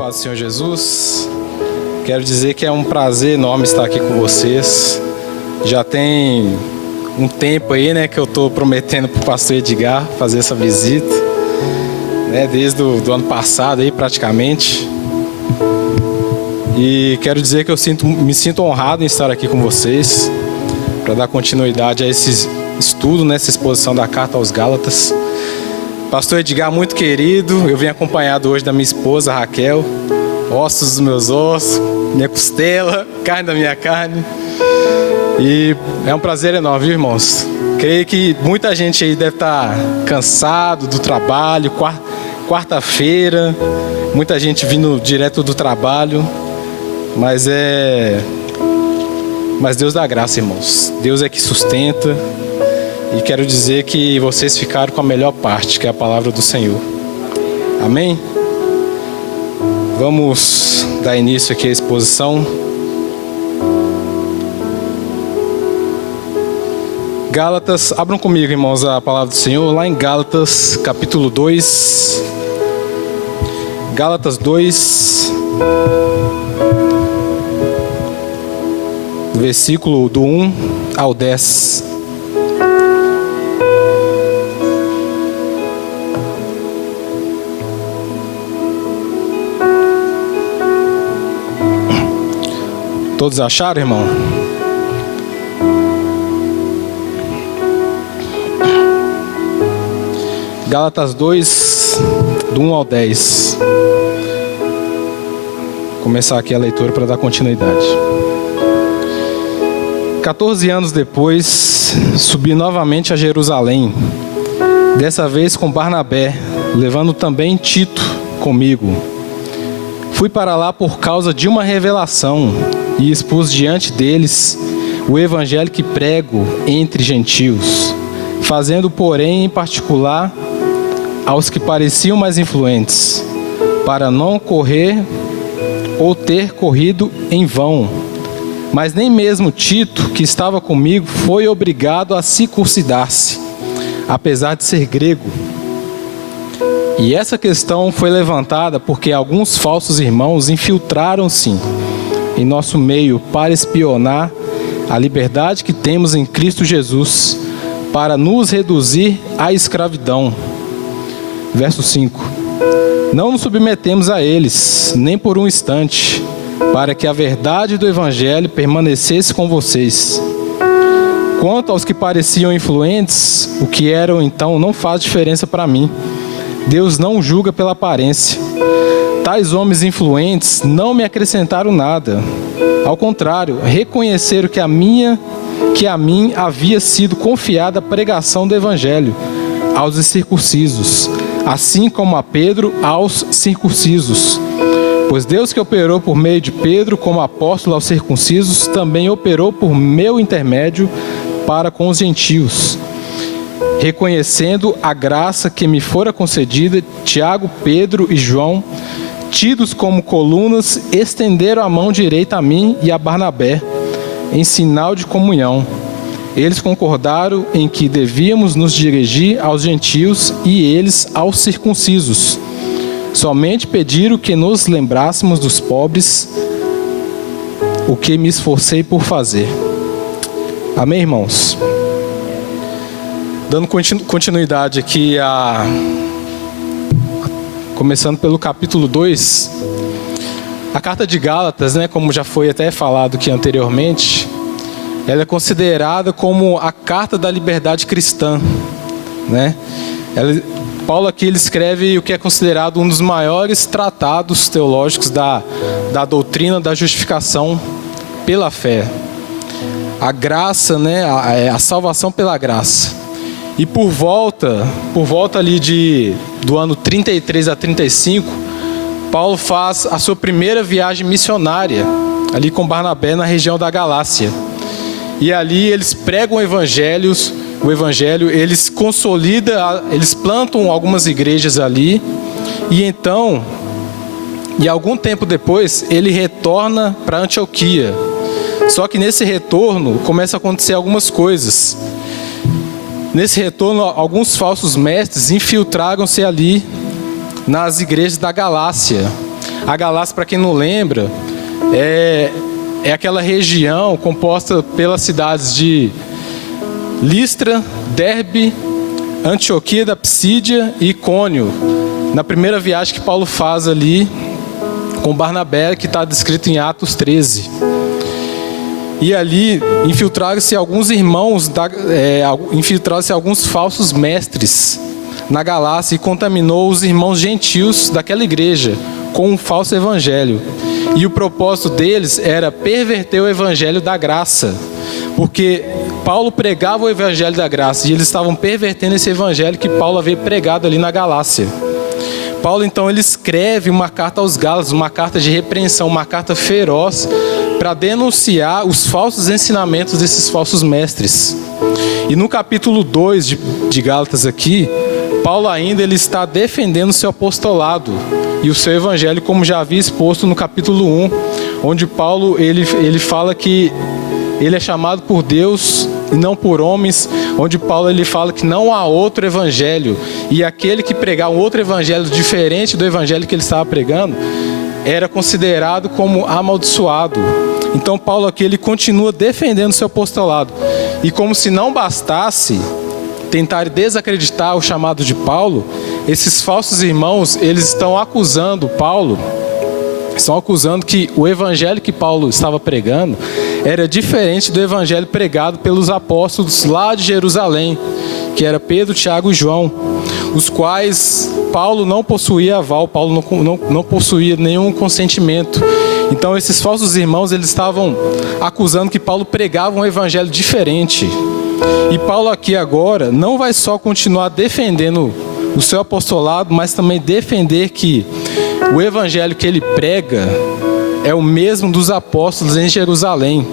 paz do Senhor Jesus. Quero dizer que é um prazer enorme estar aqui com vocês. Já tem um tempo aí, né, que eu estou prometendo para o pastor Edgar fazer essa visita, né, desde o ano passado aí praticamente. E quero dizer que me sinto honrado em estar aqui com vocês para dar continuidade a esse estudo, nessa exposição da Carta aos Gálatas. Pastor Edgar, muito querido, eu venho acompanhado hoje da minha esposa Raquel, ossos dos meus ossos, minha costela, carne da minha carne. E é um prazer enorme, viu, irmãos? Creio que muita gente aí deve estar cansado do trabalho, quarta-feira, muita gente vindo direto do trabalho, mas Deus dá graça, irmãos. Deus é que sustenta. E quero dizer que vocês ficaram com a melhor parte, que é a palavra do Senhor. Amém? Vamos dar início aqui à exposição. Gálatas, abram comigo, irmãos, a palavra do Senhor, lá em Gálatas, capítulo 2. Gálatas 2, versículo do 1 ao 10. Todos acharam, irmão? Gálatas 2, do 1 ao 10. Vou começar aqui a leitura para dar continuidade. 14 anos depois, subi novamente a Jerusalém, dessa vez com Barnabé, levando também Tito comigo. Fui para lá por causa de uma revelação e expus diante deles o evangelho que prego entre gentios, fazendo, porém, em particular aos que pareciam mais influentes, para não correr ou ter corrido em vão. Mas nem mesmo Tito, que estava comigo, foi obrigado a circuncidar-se, apesar de ser grego. E essa questão foi levantada porque alguns falsos irmãos infiltraram-se em nosso meio para espionar a liberdade que temos em Cristo Jesus, para nos reduzir à escravidão. Verso 5. Não nos submetemos a eles, nem por um instante, para que a verdade do Evangelho permanecesse com vocês. Quanto aos que pareciam influentes, o que eram então não faz diferença para mim. Deus não julga pela aparência. Tais homens influentes não me acrescentaram nada. Ao contrário, reconheceram que a mim havia sido confiada a pregação do Evangelho aos incircuncisos, assim como a Pedro aos circuncisos. Pois Deus que operou por meio de Pedro como apóstolo aos circuncisos, também operou por meu intermédio para com os gentios. Reconhecendo a graça que me fora concedida, Tiago, Pedro e João, tidos como colunas, estenderam a mão direita a mim e a Barnabé, em sinal de comunhão. Eles concordaram em que devíamos nos dirigir aos gentios e eles aos circuncisos. Somente pediram que nos lembrássemos dos pobres, o que me esforcei por fazer. Amém, irmãos? Dando continuidade aqui, começando pelo capítulo 2, a carta de Gálatas, né, como já foi até falado aqui anteriormente, ela é considerada como a carta da liberdade cristã, né? Paulo aqui ele escreve o que é considerado um dos maiores tratados teológicos da doutrina da justificação pela fé. A graça, né, a salvação pela graça. E por volta ali do ano 33 a 35, Paulo faz a sua primeira viagem missionária, ali com Barnabé na região da Galácia. E ali eles pregam o evangelho, eles consolidam, eles plantam algumas igrejas ali. E então, algum tempo depois, ele retorna para Antioquia. Só que nesse retorno, começa a acontecer algumas coisas. Nesse retorno, alguns falsos mestres infiltraram-se ali nas igrejas da Galácia, A Galácia, para quem não lembra, é aquela região composta pelas cidades de Listra, Derbe, Antioquia da Psídia e Icônio, na primeira viagem que Paulo faz ali com Barnabé, que está descrito em Atos 13. E ali infiltraram-se alguns irmãos, infiltraram-se alguns falsos mestres na Galácia e contaminou os irmãos gentios daquela igreja com um falso evangelho. E o propósito deles era perverter o evangelho da graça, porque Paulo pregava o evangelho da graça e eles estavam pervertendo esse evangelho que Paulo havia pregado ali na Galácia. Paulo então ele escreve uma carta aos Gálatas, uma carta de repreensão, uma carta feroz para denunciar os falsos ensinamentos desses falsos mestres. E no capítulo 2 de Gálatas aqui, Paulo ainda ele está defendendo o seu apostolado e o seu evangelho, como já havia exposto no capítulo 1, onde Paulo ele fala que ele é chamado por Deus e não por homens, onde Paulo ele fala que não há outro evangelho, e aquele que pregar um outro evangelho diferente do evangelho que ele estava pregando, era considerado como amaldiçoado. Então Paulo aqui ele continua defendendo o seu apostolado, e como se não bastasse tentar desacreditar o chamado de Paulo, esses falsos irmãos, eles estão acusando Paulo, estão acusando que o evangelho que Paulo estava pregando era diferente do evangelho pregado pelos apóstolos lá de Jerusalém, que era Pedro, Tiago e João, os quais Paulo não possuía aval, Paulo não possuía nenhum consentimento. Então esses falsos irmãos, eles estavam acusando que Paulo pregava um evangelho diferente. E Paulo aqui agora não vai só continuar defendendo o seu apostolado, mas também defender que o evangelho que ele prega é o mesmo dos apóstolos em Jerusalém.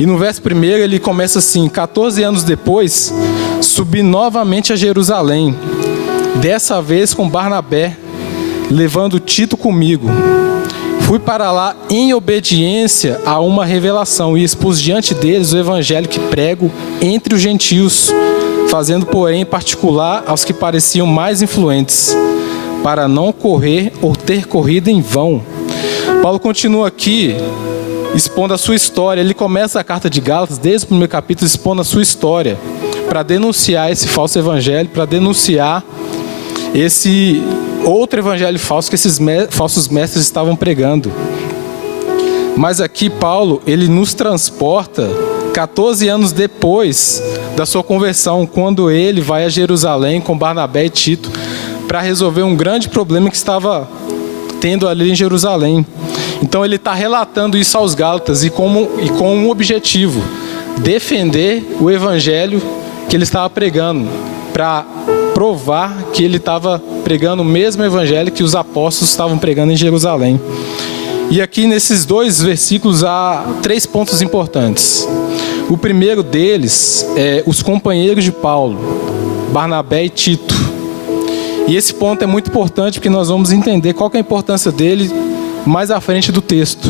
E no verso 1 ele começa assim: 14 anos depois, subi novamente a Jerusalém, dessa vez com Barnabé, levando Tito comigo. Fui para lá em obediência a uma revelação e expus diante deles o evangelho que prego entre os gentios, fazendo, porém, em particular aos que pareciam mais influentes, para não correr ou ter corrido em vão. Paulo continua aqui expondo a sua história. Ele começa a carta de Gálatas, desde o primeiro capítulo, expondo a sua história, para denunciar esse falso evangelho, para denunciar esse outro evangelho falso que esses falsos mestres estavam pregando. Mas aqui Paulo, ele nos transporta 14 anos depois da sua conversão, quando ele vai a Jerusalém com Barnabé e Tito para resolver um grande problema que estava tendo ali em Jerusalém. Então ele está relatando isso aos Gálatas e com um objetivo: defender o evangelho que ele estava pregando, para provar que ele estava pregando o mesmo evangelho que os apóstolos estavam pregando em Jerusalém. E aqui nesses 2 versículos há 3 pontos importantes. O primeiro deles é os companheiros de Paulo, Barnabé e Tito. E esse ponto é muito importante porque nós vamos entender qual que é a importância dele mais à frente do texto.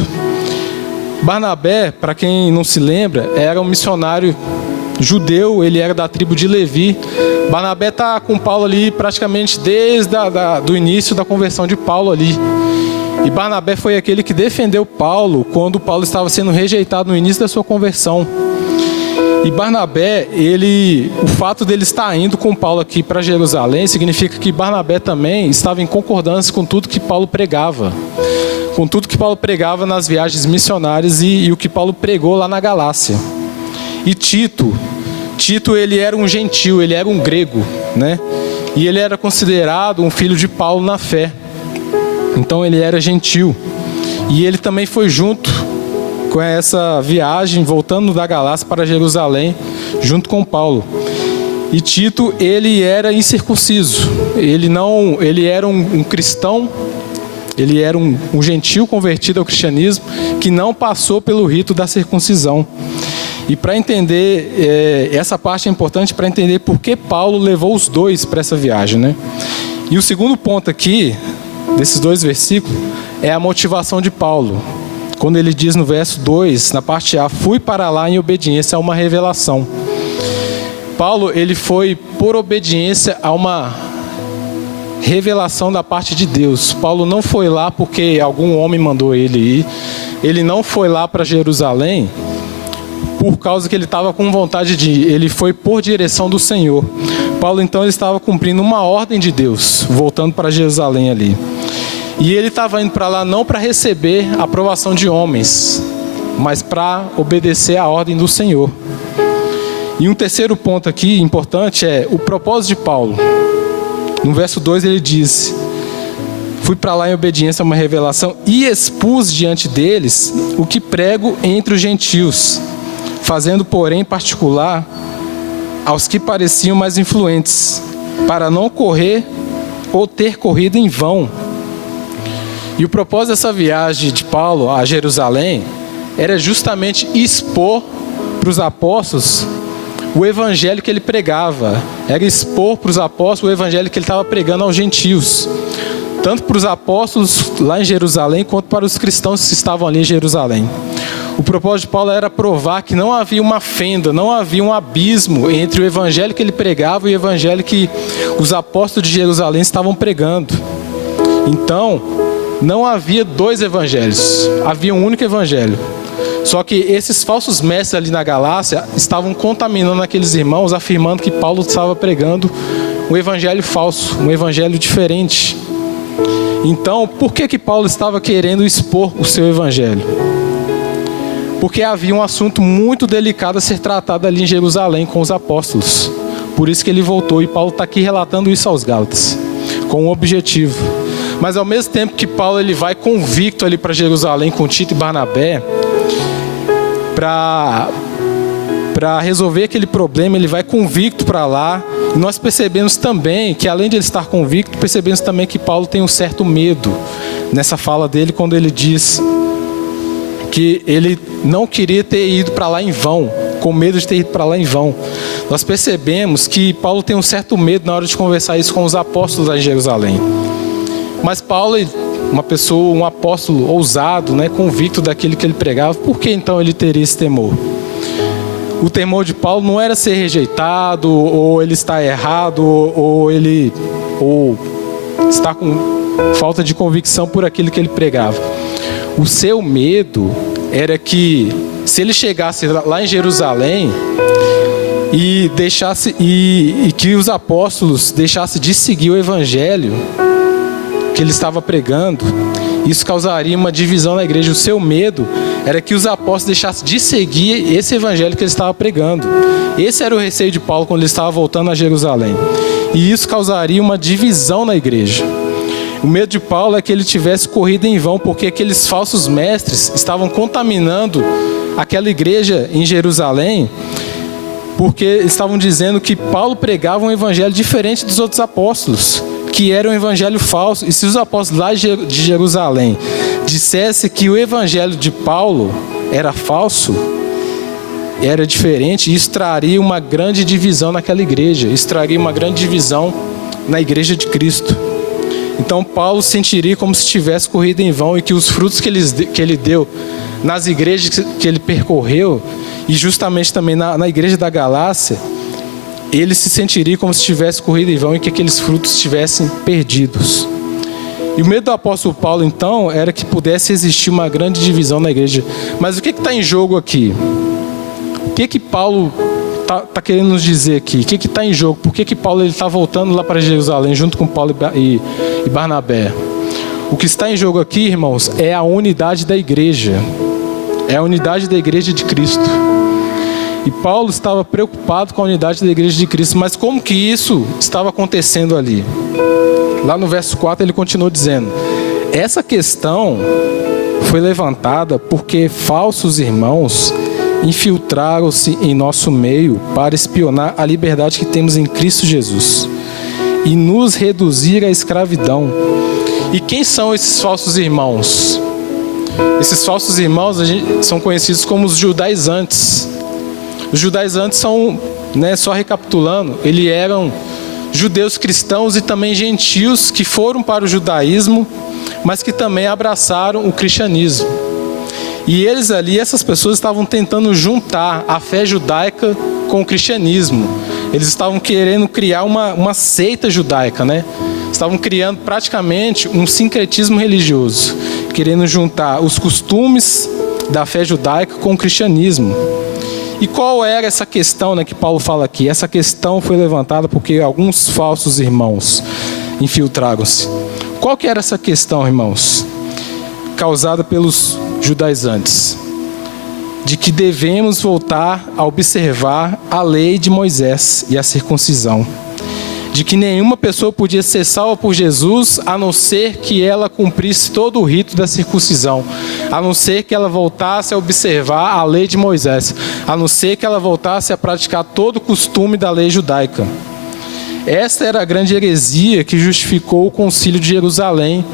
Barnabé, para quem não se lembra, era um missionário judeu, ele era da tribo de Levi. Barnabé está com Paulo ali praticamente desde do início da conversão de Paulo ali. E Barnabé foi aquele que defendeu Paulo quando Paulo estava sendo rejeitado no início da sua conversão. E Barnabé, o fato dele estar indo com Paulo aqui para Jerusalém, significa que Barnabé também estava em concordância com tudo que Paulo pregava. Com tudo que Paulo pregava nas viagens missionárias e o que Paulo pregou lá na Galácia. E Tito, ele era um gentil, ele era um grego, né? E ele era considerado um filho de Paulo na fé. Então ele era gentil. E ele também foi junto com essa viagem, voltando da Galácia para Jerusalém, junto com Paulo. E Tito, ele era incircunciso. Ele era um cristão, ele era um gentil convertido ao cristianismo, que não passou pelo rito da circuncisão. E para entender, essa parte é importante para entender por que Paulo levou os 2 para essa viagem, né? E o segundo ponto aqui, desses 2 versículos, é a motivação de Paulo. Quando ele diz no verso 2, na parte A: fui para lá em obediência a uma revelação. Paulo, ele foi por obediência a uma revelação da parte de Deus. Paulo não foi lá porque algum homem mandou ele ir. Ele não foi lá para Jerusalém por causa que ele estava com vontade de ir. Ele foi por direção do Senhor. Paulo, então, ele estava cumprindo uma ordem de Deus, voltando para Jerusalém ali. E ele estava indo para lá não para receber a aprovação de homens, mas para obedecer à ordem do Senhor. E um terceiro ponto aqui importante é o propósito de Paulo. No verso 2 ele diz: fui para lá em obediência a uma revelação e expus diante deles o que prego entre os gentios, fazendo, porém, particular aos que pareciam mais influentes, para não correr ou ter corrido em vão. E o propósito dessa viagem de Paulo a Jerusalém era justamente expor para os apóstolos o evangelho que ele pregava. Era expor para os apóstolos o evangelho que ele estava pregando aos gentios. Tanto para os apóstolos lá em Jerusalém, quanto para os cristãos que estavam ali em Jerusalém. O propósito de Paulo era provar que não havia uma fenda, não havia um abismo entre o evangelho que ele pregava e o evangelho que os apóstolos de Jerusalém estavam pregando. Então, não havia dois evangelhos, havia um único evangelho. Só que esses falsos mestres ali na Galácia estavam contaminando aqueles irmãos, afirmando que Paulo estava pregando um evangelho falso, um evangelho diferente. Então, por que Paulo estava querendo expor o seu evangelho? Porque havia um assunto muito delicado a ser tratado ali em Jerusalém com os apóstolos. Por isso que ele voltou, e Paulo está aqui relatando isso aos Gálatas, com um objetivo. Mas ao mesmo tempo que Paulo ele vai convicto ali para Jerusalém com Tito e Barnabé, para resolver aquele problema, ele vai convicto para lá. E nós percebemos também que, além de ele estar convicto, percebemos também que Paulo tem um certo medo nessa fala dele, quando ele diz que ele não queria ter ido para lá em vão, com medo de ter ido para lá em vão. Nós percebemos que Paulo tem um certo medo na hora de conversar isso com os apóstolos lá em Jerusalém. Mas Paulo, uma pessoa, um apóstolo ousado, né, convicto daquilo que ele pregava, por que então ele teria esse temor? O temor de Paulo não era ser rejeitado, ou ele está errado, ou está com falta de convicção por aquilo que ele pregava. O seu medo era que, se ele chegasse lá em Jerusalém e que os apóstolos deixassem de seguir o evangelho que ele estava pregando, isso causaria uma divisão na igreja. O seu medo era que os apóstolos deixassem de seguir esse evangelho que ele estava pregando. Esse era o receio de Paulo quando ele estava voltando a Jerusalém. E isso causaria uma divisão na igreja. O medo de Paulo é que ele tivesse corrido em vão, porque aqueles falsos mestres estavam contaminando aquela igreja em Jerusalém, porque estavam dizendo que Paulo pregava um evangelho diferente dos outros apóstolos, que era um evangelho falso. E se os apóstolos lá de Jerusalém dissessem que o evangelho de Paulo era falso, era diferente, isso traria uma grande divisão naquela igreja, isso traria uma grande divisão na igreja de Cristo. Então Paulo sentiria como se tivesse corrido em vão, e que os frutos que ele deu nas igrejas que ele percorreu, e justamente também na igreja da Galácia, ele se sentiria como se tivesse corrido em vão, e que aqueles frutos estivessem perdidos. E o medo do apóstolo Paulo, então, era que pudesse existir uma grande divisão na igreja. Mas o que está em jogo aqui? O que Paulo está querendo nos dizer aqui? O que está em jogo? Por que Paulo está voltando lá para Jerusalém, junto com Paulo e Barnabé? O que está em jogo aqui, irmãos, é a unidade da igreja. É a unidade da igreja de Cristo. E Paulo estava preocupado com a unidade da igreja de Cristo. Mas como que isso estava acontecendo ali? Lá no verso 4 ele continuou dizendo: essa questão foi levantada porque falsos irmãos infiltraram-se em nosso meio para espionar a liberdade que temos em Cristo Jesus e nos reduzir à escravidão. E quem são esses falsos irmãos? Esses falsos irmãos são conhecidos como os judaizantes. Os judaizantes são, só recapitulando, eles eram judeus cristãos e também gentios que foram para o judaísmo, mas que também abraçaram o cristianismo. E eles ali, essas pessoas estavam tentando juntar a fé judaica com o cristianismo. Eles estavam querendo criar uma seita judaica, estavam criando praticamente um sincretismo religioso, querendo juntar os costumes da fé judaica com o cristianismo. E qual era essa questão, né, que Paulo fala aqui? Essa questão foi levantada porque alguns falsos irmãos infiltraram-se. Qual que era essa questão, irmãos? Causada pelos judaizantes. De que devemos voltar a observar a lei de Moisés e a circuncisão. De que nenhuma pessoa podia ser salva por Jesus, a não ser que ela cumprisse todo o rito da circuncisão, a não ser que ela voltasse a observar a lei de Moisés, a não ser que ela voltasse a praticar todo o costume da lei judaica. Esta era a grande heresia que justificou o concílio de Jerusalém,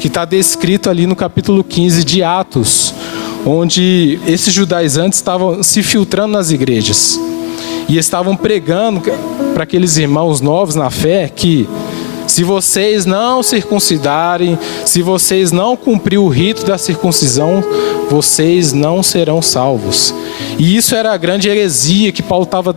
que está descrito ali no capítulo 15 de Atos, onde esses judaizantes estavam se filtrando nas igrejas e estavam pregando para aqueles irmãos novos na fé que se vocês não circuncidarem, se vocês não cumprirem o rito da circuncisão, vocês não serão salvos. E isso era a grande heresia que Paulo estava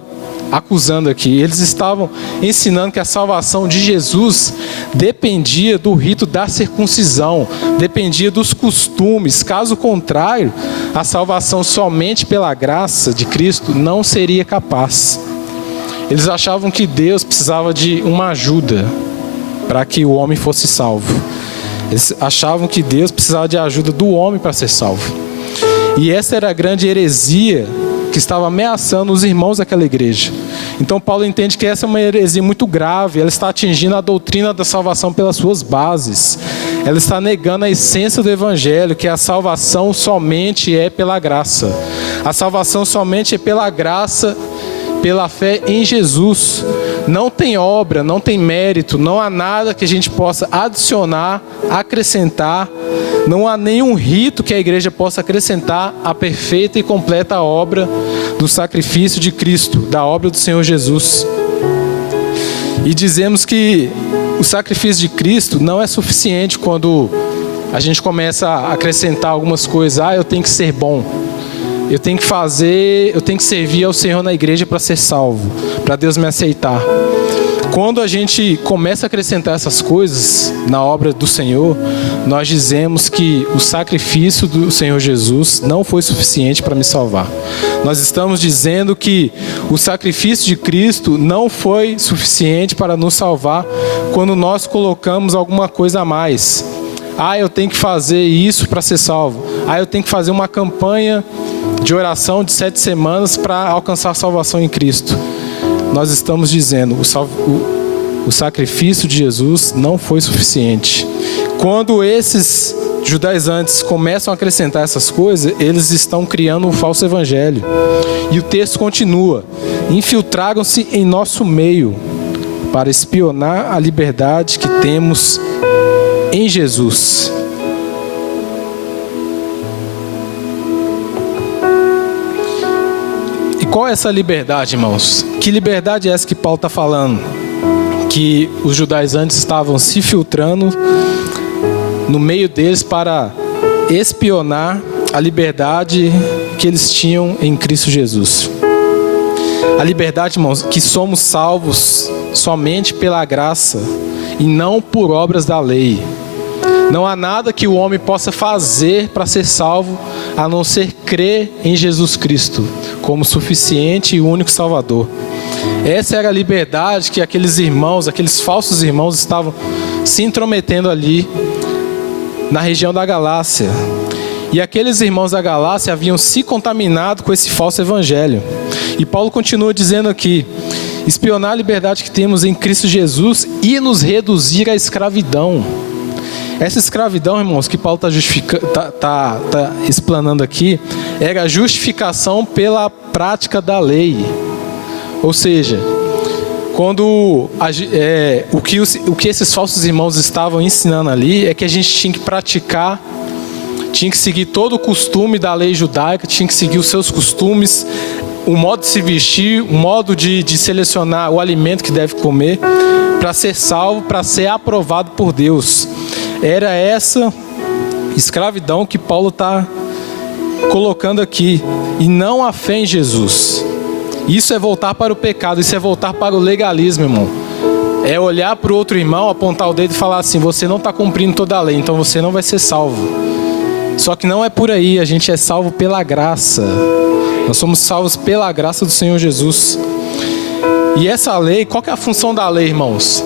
acusando aqui. Eles estavam ensinando que a salvação de Jesus dependia do rito da circuncisão, dependia dos costumes. Caso contrário, a salvação somente pela graça de Cristo não seria capaz. Eles achavam que Deus precisava de uma ajuda para que o homem fosse salvo. Eles achavam que Deus precisava de ajuda do homem para ser salvo. E essa era a grande heresia que estava ameaçando os irmãos daquela igreja. Então Paulo entende que essa é uma heresia muito grave. Ela está atingindo a doutrina da salvação pelas suas bases. Ela está negando a essência do evangelho, que a salvação somente é pela graça. A salvação somente é pela graça, pela fé em Jesus. Não tem obra, não tem mérito, não há nada que a gente possa adicionar, acrescentar. Não há nenhum rito que a igreja possa acrescentar à perfeita e completa obra do sacrifício de Cristo, da obra do Senhor Jesus. E dizemos que o sacrifício de Cristo não é suficiente quando a gente começa a acrescentar algumas coisas. Eu tenho que ser bom. Eu tenho que servir ao Senhor na igreja para ser salvo, para Deus me aceitar. Quando a gente começa a acrescentar essas coisas na obra do Senhor, nós dizemos que o sacrifício do Senhor Jesus não foi suficiente para me salvar. Nós estamos dizendo que o sacrifício de Cristo não foi suficiente para nos salvar quando nós colocamos alguma coisa a mais. Eu tenho que fazer isso para ser salvo. Eu tenho que fazer uma campanha de oração de 7 semanas para alcançar a salvação em Cristo. Nós estamos dizendo, o sacrifício de Jesus não foi suficiente. Quando esses judaizantes começam a acrescentar essas coisas, eles estão criando um falso evangelho. E o texto continua: infiltraram-se em nosso meio para espionar a liberdade que temos em Jesus. E qual é essa liberdade, irmãos? Que liberdade é essa que Paulo está falando? Que os judaizantes estavam se filtrando no meio deles para espionar a liberdade que eles tinham em Cristo Jesus. A liberdade, irmãos, que somos salvos somente pela graça e não por obras da lei. Não há nada que o homem possa fazer para ser salvo, a não ser crer em Jesus Cristo como suficiente e único Salvador. Essa era a liberdade que aqueles irmãos, aqueles falsos irmãos, estavam se intrometendo ali na região da Galácia. E aqueles irmãos da Galácia haviam se contaminado com esse falso evangelho. E Paulo continua dizendo aqui: espionar a liberdade que temos em Cristo Jesus e nos reduzir à escravidão. Essa escravidão, irmãos, que Paulo está explanando aqui, era a justificação pela prática da lei. Ou seja, quando o que esses falsos irmãos estavam ensinando ali é que a gente tinha que praticar, tinha que seguir todo o costume da lei judaica, tinha que seguir os seus costumes, o modo de se vestir, o modo de selecionar o alimento que deve comer, para ser salvo, para ser aprovado por Deus. Era essa escravidão que Paulo está colocando aqui, e não a fé em Jesus. Isso é voltar para o pecado, isso é voltar para o legalismo, irmão. é olhar para o outro irmão, apontar o dedo e falar assim: você não está cumprindo toda a lei, então você não vai ser salvo. Só que não é por aí, a gente é salvo pela graça. Nós somos salvos pela graça do Senhor Jesus. E essa lei, qual que é a função da lei, irmãos?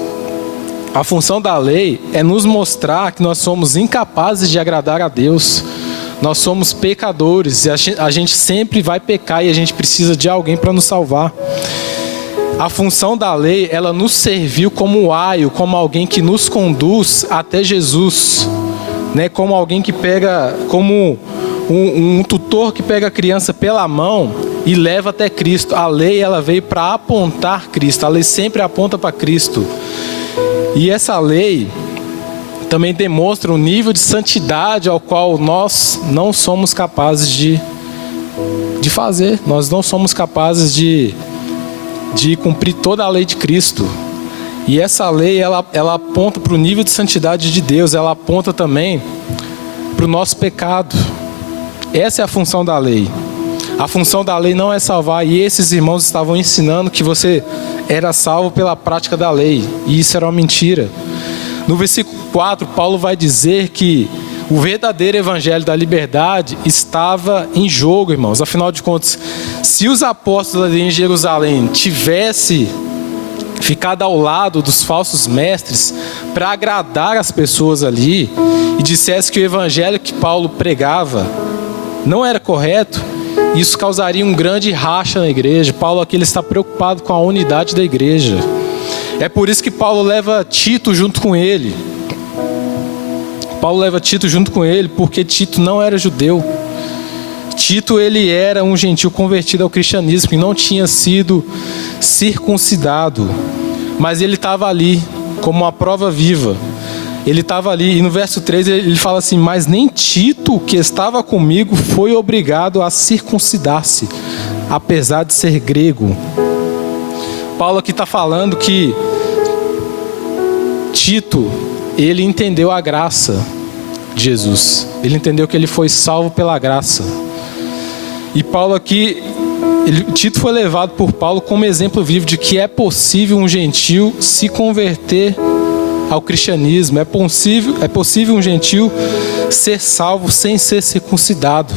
A função da lei é nos mostrar que nós somos incapazes de agradar a Deus. Nós somos pecadores e a gente sempre vai pecar e a gente precisa de alguém para nos salvar. A função da lei, ela nos serviu como aio, como alguém que nos conduz até Jesus, né? Como alguém que pega, como um tutor que pega a criança pela mão e leva até Cristo. A lei, ela veio para apontar Cristo. A lei sempre aponta para Cristo. E essa lei também demonstra o nível de santidade ao qual nós não somos capazes de fazer. Nós não somos capazes de cumprir toda a lei de Cristo. E essa lei, ela aponta para o nível de santidade de Deus. Ela aponta também para o nosso pecado. Essa é a função da lei. A função da lei não é salvar. E esses irmãos estavam ensinando que você era salvo pela prática da lei. E isso era uma mentira. No versículo 4, Paulo vai dizer que o verdadeiro evangelho da liberdade estava em jogo, irmãos. Afinal de contas, se os apóstolos ali em Jerusalém tivessem ficado ao lado dos falsos mestres para agradar as pessoas ali e dissesse que o evangelho que Paulo pregava não era correto, isso causaria um grande racha na igreja. Paulo aqui ele está preocupado com a unidade da igreja. É por isso que Paulo leva Tito junto com ele. Paulo leva Tito junto com ele porque Tito não era judeu. Tito ele era um gentil convertido ao cristianismo que não tinha sido circuncidado. Mas ele estava ali como uma prova viva. Ele estava ali, e no verso 3 ele fala assim: mas nem Tito, que estava comigo, foi obrigado a circuncidar-se, apesar de ser grego. Paulo aqui está falando que Tito, ele entendeu a graça de Jesus. Ele entendeu que ele foi salvo pela graça. E Paulo aqui, Tito foi levado por Paulo como exemplo vivo de que é possível um gentil se converter ao cristianismo. É possível um gentil ser salvo sem ser circuncidado.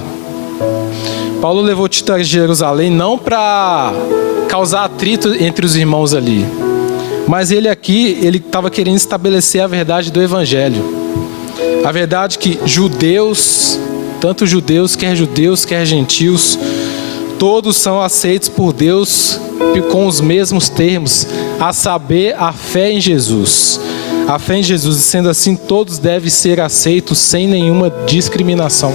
Paulo levou Tito a Jerusalém não para causar atrito entre os irmãos ali, mas ele estava querendo estabelecer a verdade do evangelho. A verdade que judeus, tanto judeus, quer gentios, todos são aceitos por Deus com os mesmos termos, a saber, a fé em Jesus. A fé em Jesus, sendo assim, todos devem ser aceitos sem nenhuma discriminação.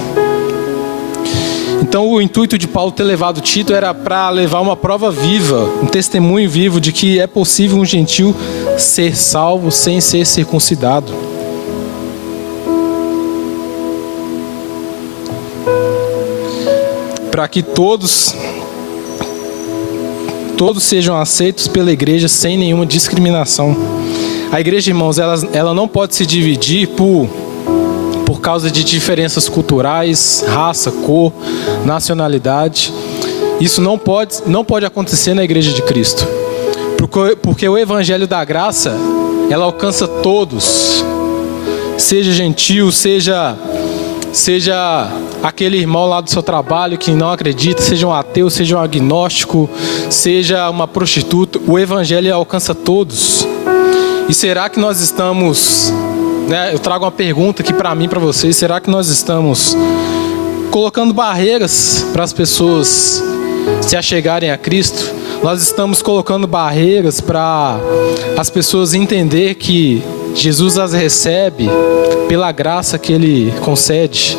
Então o intuito de Paulo ter levado Tito era para levar uma prova viva, um testemunho vivo de que é possível um gentil ser salvo sem ser circuncidado. Para que todos sejam aceitos pela igreja sem nenhuma discriminação. A igreja, irmãos, ela não pode se dividir por causa de diferenças culturais, raça, cor, nacionalidade. Isso não pode acontecer na igreja de Cristo. Porque o evangelho da graça, ela alcança todos. Seja gentil, seja aquele irmão lá do seu trabalho que não acredita, seja um ateu, seja um agnóstico, seja uma prostituta, o evangelho alcança todos. E será que nós estamos, né, eu trago uma pergunta aqui para mim, para vocês, será que nós estamos colocando barreiras para as pessoas se achegarem a Cristo? Nós estamos colocando barreiras para as pessoas entender que Jesus as recebe pela graça que Ele concede?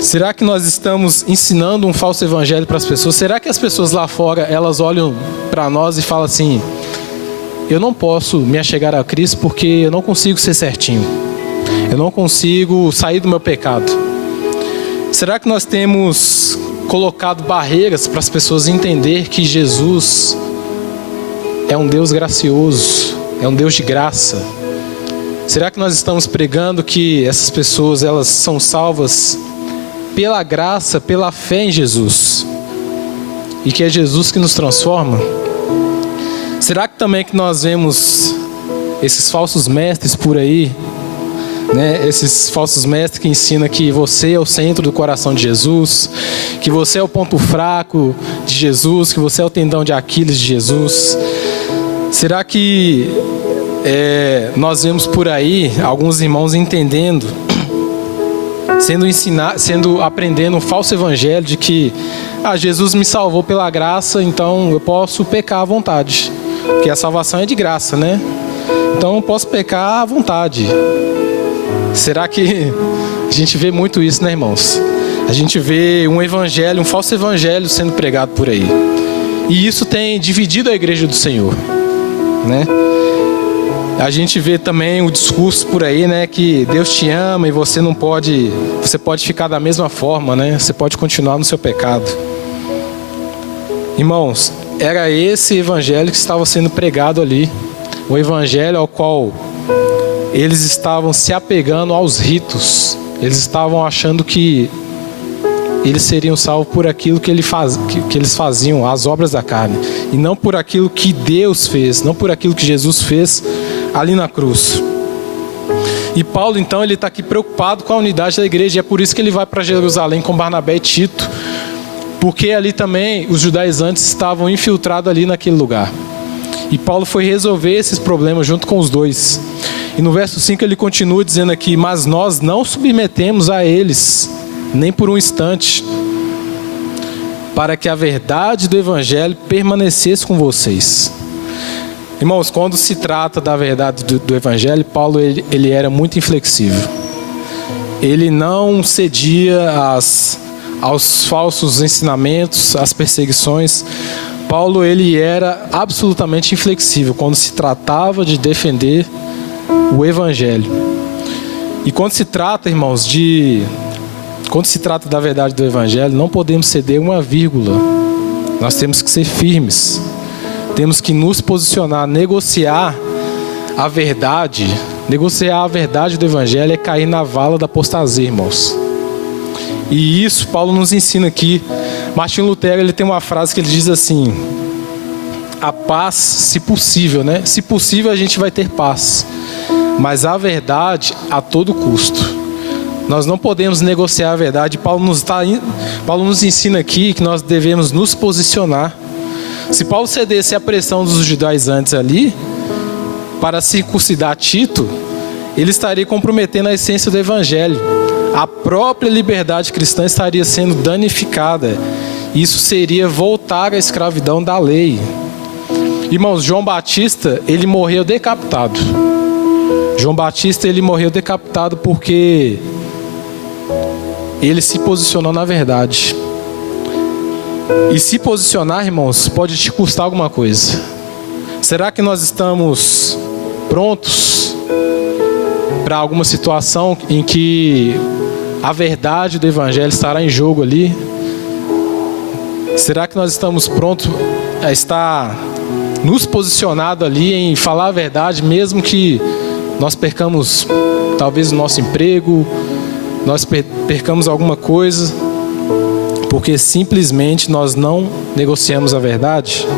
Será que nós estamos ensinando um falso evangelho para as pessoas? Será que as pessoas lá fora, elas olham para nós e falam assim: eu não posso me achegar a Cristo porque eu não consigo ser certinho, eu não consigo sair do meu pecado? Será que nós temos colocado barreiras para as pessoas entender que Jesus é um Deus gracioso, é um Deus de graça? Será que nós estamos pregando que essas pessoas, elas são salvas pela graça, pela fé em Jesus, e que é Jesus que nos transforma? Será que também que nós vemos esses falsos mestres por aí, né? Esses falsos mestres que ensinam que você é o centro do coração de Jesus, que você é o ponto fraco de Jesus, que você é o tendão de Aquiles de Jesus. Será que nós vemos por aí alguns irmãos entendendo, aprendendo um falso evangelho de que Jesus me salvou pela graça, então eu posso pecar à vontade, porque a salvação é de graça, né? Então eu posso pecar à vontade. Será que a gente vê muito isso, né, irmãos? A gente vê um falso evangelho sendo pregado por aí. E isso tem dividido a igreja do Senhor, né? A gente vê também o discurso por aí, né, que Deus te ama e você pode ficar da mesma forma, né? Você pode continuar no seu pecado. Irmãos, era esse evangelho que estava sendo pregado ali. O evangelho ao qual eles estavam se apegando aos ritos. Eles estavam achando que eles seriam salvos por aquilo que eles faziam, as obras da carne, e não por aquilo que Deus fez, não por aquilo que Jesus fez ali na cruz. E Paulo, então, ele está aqui preocupado com a unidade da igreja, e é por isso que ele vai para Jerusalém com Barnabé e Tito, porque ali também os judaizantes estavam infiltrados ali naquele lugar. E Paulo foi resolver esses problemas junto com os dois. E no verso 5 ele continua dizendo aqui: mas nós não submetemos a eles, nem por um instante, para que a verdade do evangelho permanecesse com vocês. Irmãos, quando se trata da verdade do evangelho, Paulo ele era muito inflexível. Ele não cedia aos falsos ensinamentos, às perseguições. Paulo ele era absolutamente inflexível quando se tratava de defender o evangelho. E quando se trata, irmãos, quando se trata da verdade do evangelho, não podemos ceder uma vírgula. Nós temos que ser firmes. Temos que nos posicionar, negociar a verdade. Negociar a verdade do evangelho é cair na vala da apostasia, irmãos. E isso Paulo nos ensina aqui. Martinho Lutero, ele tem uma frase que ele diz assim: a paz, se possível, né? Se possível a gente vai ter paz, mas a verdade a todo custo. Nós não podemos negociar a verdade. Paulo nos ensina aqui que nós devemos nos posicionar. Se Paulo cedesse à pressão dos judaizantes ali para circuncidar Tito, ele estaria comprometendo a essência do evangelho. A própria liberdade cristã estaria sendo danificada. Isso seria voltar à escravidão da lei. Irmãos, João Batista, ele morreu decapitado. João Batista, ele morreu decapitado porque ele se posicionou na verdade. E se posicionar, irmãos, pode te custar alguma coisa. Será que nós estamos prontos para alguma situação em que a verdade do evangelho estará em jogo ali? Será que nós estamos prontos a estar nos posicionado ali em falar a verdade, mesmo que nós percamos talvez o nosso emprego, nós percamos alguma coisa, porque simplesmente nós não negociamos a verdade?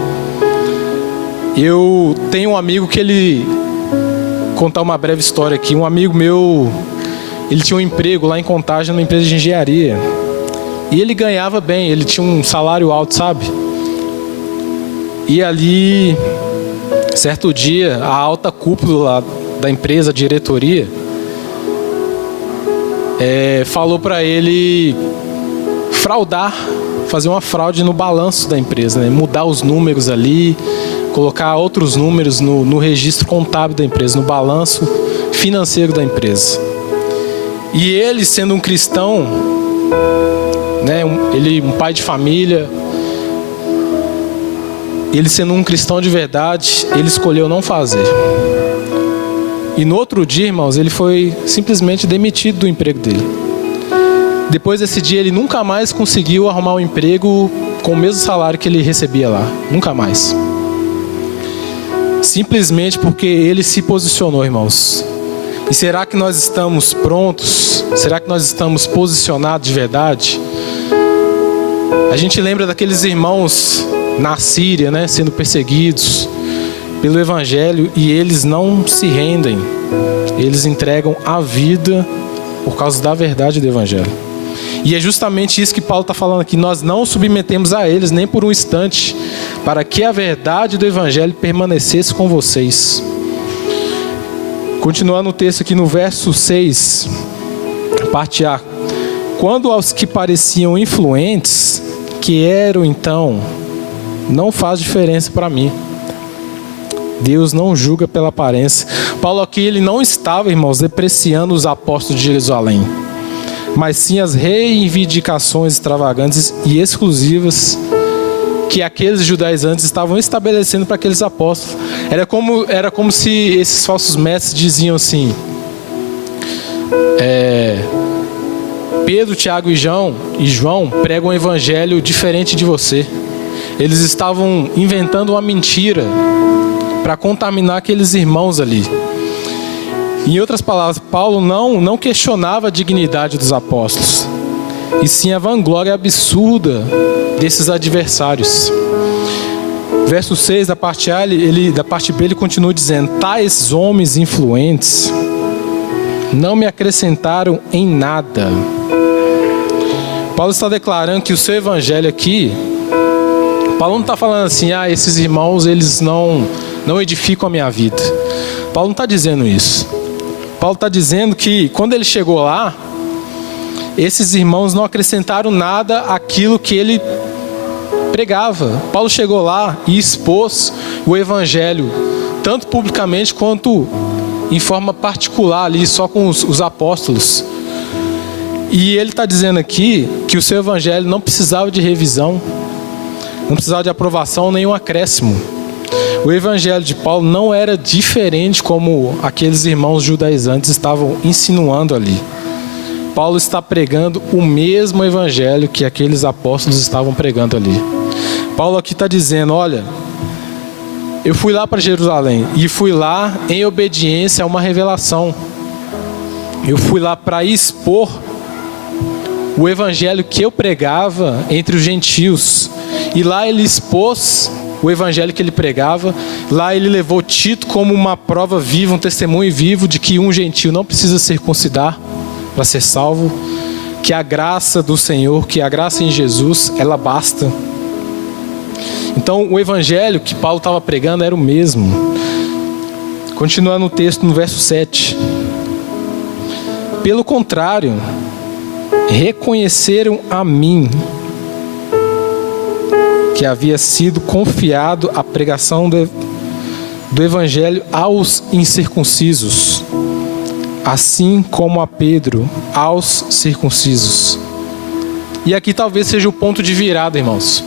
Eu tenho um amigo que ele... contar uma breve história aqui. Um amigo meu, ele tinha um emprego lá em Contagem, numa empresa de engenharia. E ele ganhava bem, ele tinha um salário alto, sabe? E ali, certo dia, a alta cúpula da empresa, a diretoria, falou para ele fazer uma fraude no balanço da empresa, né? Mudar os números ali, colocar outros números no registro contábil da empresa, no balanço financeiro da empresa. E ele, sendo um cristão, né, um pai de família, ele sendo um cristão de verdade, ele escolheu não fazer. E no outro dia, irmãos, ele foi simplesmente demitido do emprego dele. Depois desse dia, ele nunca mais conseguiu arrumar um emprego com o mesmo salário que ele recebia lá. Nunca mais. Simplesmente porque ele se posicionou, irmãos. E será que nós estamos prontos? Será que nós estamos posicionados de verdade? A gente lembra daqueles irmãos na Síria, né, sendo perseguidos. pelo Evangelho e eles não se rendem. Eles entregam a vida por causa da verdade do Evangelho. E é justamente isso que Paulo está falando aqui. Nós não submetemos a eles nem por um instante, para que a verdade do Evangelho permanecesse com vocês. Continuando o texto aqui no verso 6, parte A. Quando aos que pareciam influentes, que eram então, não faz diferença para mim. Deus não julga pela aparência. Paulo aqui, ele não estava, irmãos, depreciando os apóstolos de Jerusalém, mas sim as reivindicações extravagantes e exclusivas que aqueles judaizantes estavam estabelecendo para aqueles apóstolos. Era como se esses falsos mestres diziam assim: Pedro, Tiago e João pregam um evangelho diferente de você. Eles estavam inventando uma mentira para contaminar aqueles irmãos ali. Em outras palavras, Paulo não questionava a dignidade dos apóstolos, e sim a vanglória absurda desses adversários. Verso 6, da parte A, da parte B, ele continua dizendo: tais homens influentes não me acrescentaram em nada. Paulo está declarando que o seu evangelho aqui, Paulo não está falando assim: esses irmãos, eles não edificam a minha vida. Paulo não está dizendo isso. Paulo está dizendo que quando ele chegou lá, esses irmãos não acrescentaram nada àquilo que ele pregava. Paulo chegou lá e expôs o evangelho, tanto publicamente quanto em forma particular ali, só com os apóstolos. E ele está dizendo aqui que o seu evangelho não precisava de revisão, não precisava de aprovação, nenhum acréscimo. O evangelho de Paulo não era diferente como aqueles irmãos judaizantes estavam insinuando ali. Paulo está pregando o mesmo evangelho que aqueles apóstolos estavam pregando ali. Paulo aqui está dizendo: olha, eu fui lá para Jerusalém e fui lá em obediência a uma revelação. Eu fui lá para expor o evangelho que eu pregava entre os gentios. E lá ele expôs o evangelho que ele pregava. Lá ele levou Tito como uma prova viva, um testemunho vivo de que um gentio não precisa circuncidar para ser salvo, que a graça do Senhor, que a graça em Jesus, ela basta. Então o evangelho que Paulo estava pregando era o mesmo. Continuando o texto no verso 7. Pelo contrário, reconheceram a mim que havia sido confiado a pregação do evangelho aos incircuncisos, assim como a Pedro aos circuncisos. E aqui talvez seja o ponto de virada, irmãos.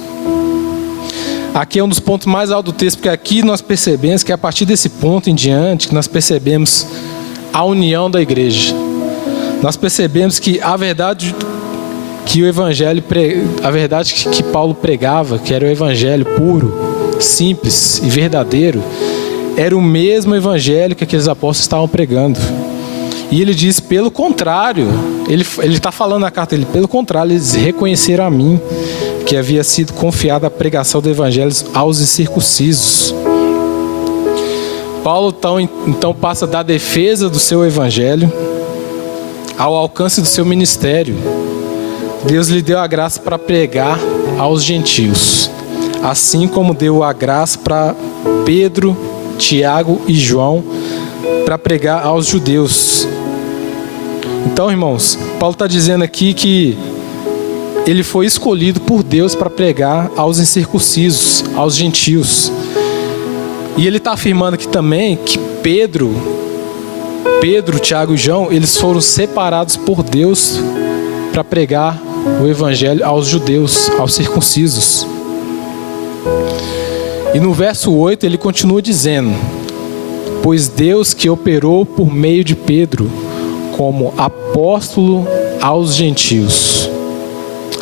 Aqui é um dos pontos mais altos do texto, porque aqui nós percebemos que a partir desse ponto em diante, que nós percebemos a união da igreja. Nós percebemos que a verdade que o evangelho, a verdade que Paulo pregava, que era o evangelho puro, simples e verdadeiro, era o mesmo evangelho que aqueles apóstolos estavam pregando. E ele diz: pelo contrário, ele está falando na carta dele, pelo contrário, eles reconheceram a mim que havia sido confiada a pregação do evangelho aos incircuncisos. Paulo então passa da defesa do seu evangelho ao alcance do seu ministério. Deus lhe deu a graça para pregar aos gentios, assim como deu a graça para Pedro, Tiago e João para pregar aos judeus. Então, irmãos, Paulo está dizendo aqui que ele foi escolhido por Deus para pregar aos incircuncisos, aos gentios. E ele está afirmando aqui também que Pedro, Tiago e João, eles foram separados por Deus para pregar o evangelho aos judeus, aos circuncisos. E no verso 8 ele continua dizendo: pois Deus que operou por meio de Pedro como apóstolo aos gentios,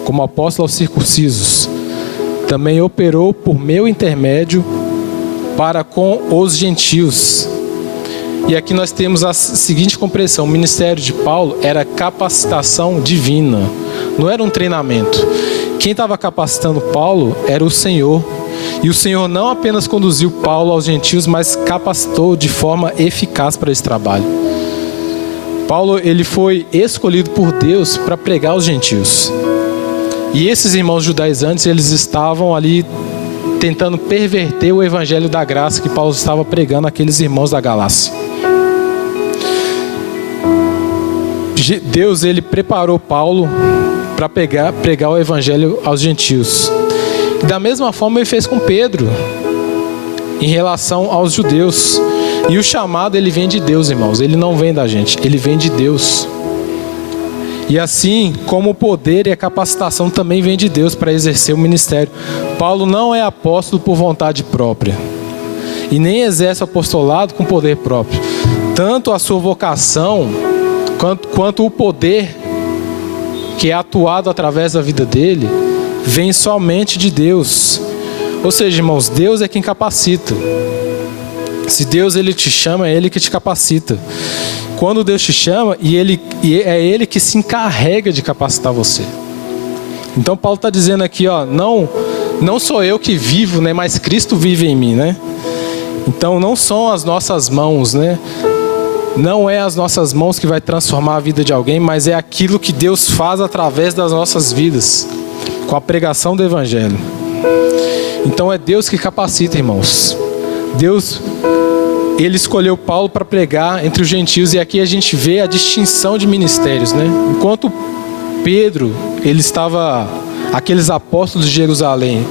como apóstolo aos circuncisos, também operou por meu intermédio para com os gentios. E aqui nós temos a seguinte compreensão: o ministério de Paulo era capacitação divina, não era um treinamento. Quem estava capacitando Paulo era o Senhor. E o Senhor não apenas conduziu Paulo aos gentios, mas capacitou de forma eficaz para esse trabalho. Paulo, ele foi escolhido por Deus para pregar aos gentios. E esses irmãos judaizantes, eles estavam ali tentando perverter o evangelho da graça que Paulo estava pregando àqueles irmãos da Galácia. Deus, ele preparou Paulo para pregar o evangelho aos gentios. E da mesma forma ele fez com Pedro, em relação aos judeus. E o chamado, ele vem de Deus, irmãos. Ele não vem da gente, ele vem de Deus. E assim como o poder e a capacitação também vem de Deus para exercer o ministério. Paulo não é apóstolo por vontade própria. E nem exerce o apostolado com poder próprio. Tanto a sua vocação, quanto o poder que é atuado através da vida dele, vem somente de Deus. Ou seja, irmãos, Deus é quem capacita. Se Deus, ele te chama, é Ele que te capacita. Quando Deus te chama, e é Ele que se encarrega de capacitar você. Então Paulo está dizendo aqui, ó, não sou eu que vivo, né, mas Cristo vive em mim, né? Então não são as nossas mãos, né? Não é as nossas mãos que vai transformar a vida de alguém, mas é aquilo que Deus faz através das nossas vidas, com a pregação do Evangelho. Então é Deus que capacita, irmãos. Deus, ele escolheu Paulo para pregar entre os gentios, e aqui a gente vê a distinção de ministérios, né? Enquanto Pedro, ele estava, aqueles apóstolos de Jerusalém,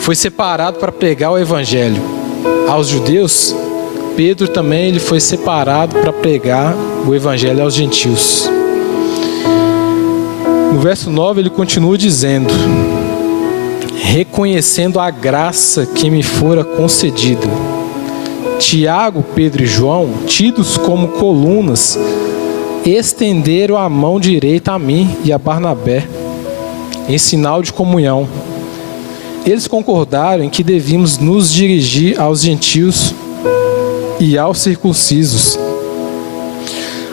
foi separado para pregar o Evangelho aos judeus, Pedro também, ele foi separado para pregar o Evangelho aos gentios. No verso 9 ele continua dizendo: reconhecendo a graça que me fora concedida, Tiago, Pedro e João, tidos como colunas, estenderam a mão direita a mim e a Barnabé, em sinal de comunhão. Eles concordaram em que devíamos nos dirigir aos gentios e aos circuncisos.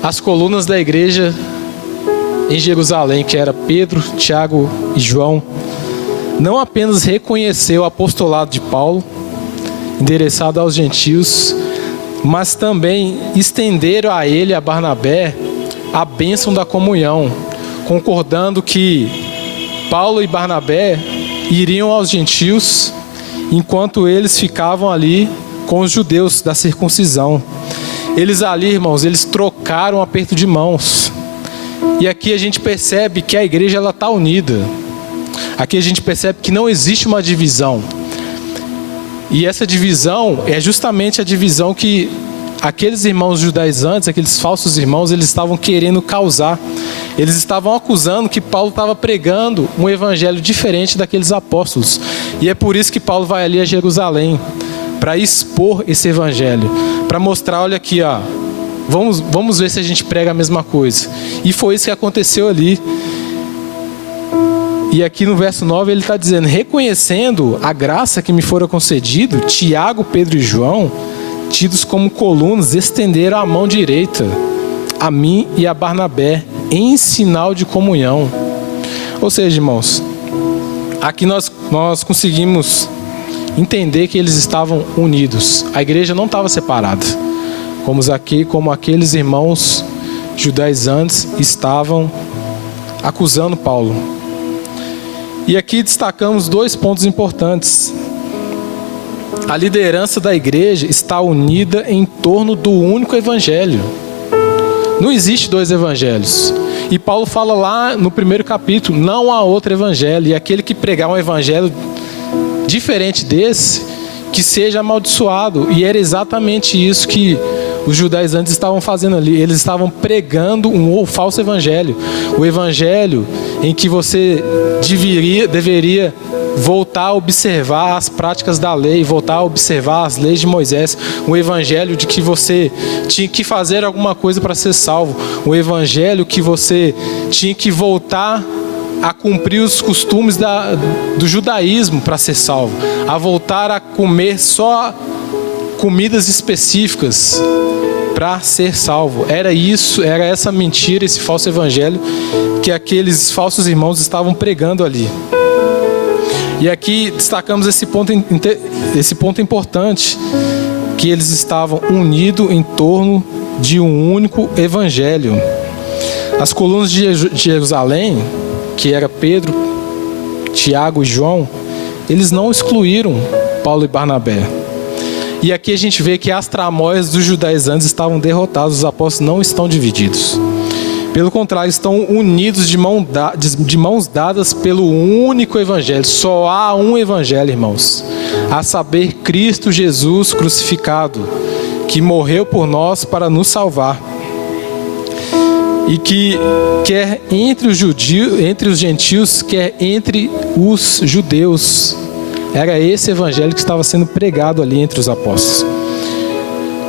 As colunas da igreja em Jerusalém, que era Pedro, Tiago e João, não apenas reconheceu o apostolado de Paulo, endereçado aos gentios, mas também estenderam a ele, a Barnabé, a bênção da comunhão, concordando que Paulo e Barnabé iriam aos gentios, enquanto eles ficavam ali com os judeus da circuncisão. Eles ali, irmãos, eles trocaram um aperto de mãos. E aqui a gente percebe que a igreja, ela está unida. Aqui a gente percebe que não existe uma divisão. E essa divisão é justamente a divisão que aqueles irmãos judaizantes, aqueles falsos irmãos, eles estavam querendo causar. Eles estavam acusando que Paulo estava pregando um evangelho diferente daqueles apóstolos. E é por isso que Paulo vai ali a Jerusalém, para expor esse evangelho, para mostrar, olha aqui, ó, vamos ver se a gente prega a mesma coisa. E foi isso que aconteceu ali. E aqui no verso 9 ele está dizendo: reconhecendo a graça que me fora concedido, Tiago, Pedro e João, tidos como colunas, estenderam a mão direita a mim e a Barnabé, em sinal de comunhão. Ou seja, irmãos, aqui nós conseguimos entender que eles estavam unidos. A igreja não estava separada, como aqueles irmãos judaizantes estavam acusando Paulo. E aqui destacamos dois pontos importantes. A liderança da igreja está unida em torno do único evangelho. Não existe dois evangelhos. E Paulo fala lá no primeiro capítulo: não há outro evangelho. E aquele que pregar um evangelho diferente desse, que seja amaldiçoado. E era exatamente isso que os judaizantes estavam fazendo ali. Eles estavam pregando um falso evangelho. O evangelho em que você deveria voltar a observar as práticas da lei, voltar a observar as leis de Moisés. Um evangelho de que você tinha que fazer alguma coisa para ser salvo. Um evangelho que você tinha que voltar a cumprir os costumes do judaísmo para ser salvo, a voltar a comer só comidas específicas para ser salvo. Era essa mentira, esse falso evangelho que aqueles falsos irmãos estavam pregando ali. E aqui destacamos esse ponto importante, que eles estavam unidos em torno de um único evangelho. As colunas de Jerusalém, que era Pedro, Tiago e João, eles não excluíram Paulo e Barnabé. E aqui a gente vê que as tramóias dos judaizantes estavam derrotadas, os apóstolos não estão divididos. Pelo contrário, estão unidos de mãos dadas pelo único evangelho. Só há um evangelho, irmãos, a saber, Cristo Jesus crucificado, que morreu por nós para nos salvar. E que quer entre os gentios, quer entre os judeus. Era esse evangelho que estava sendo pregado ali entre os apóstolos.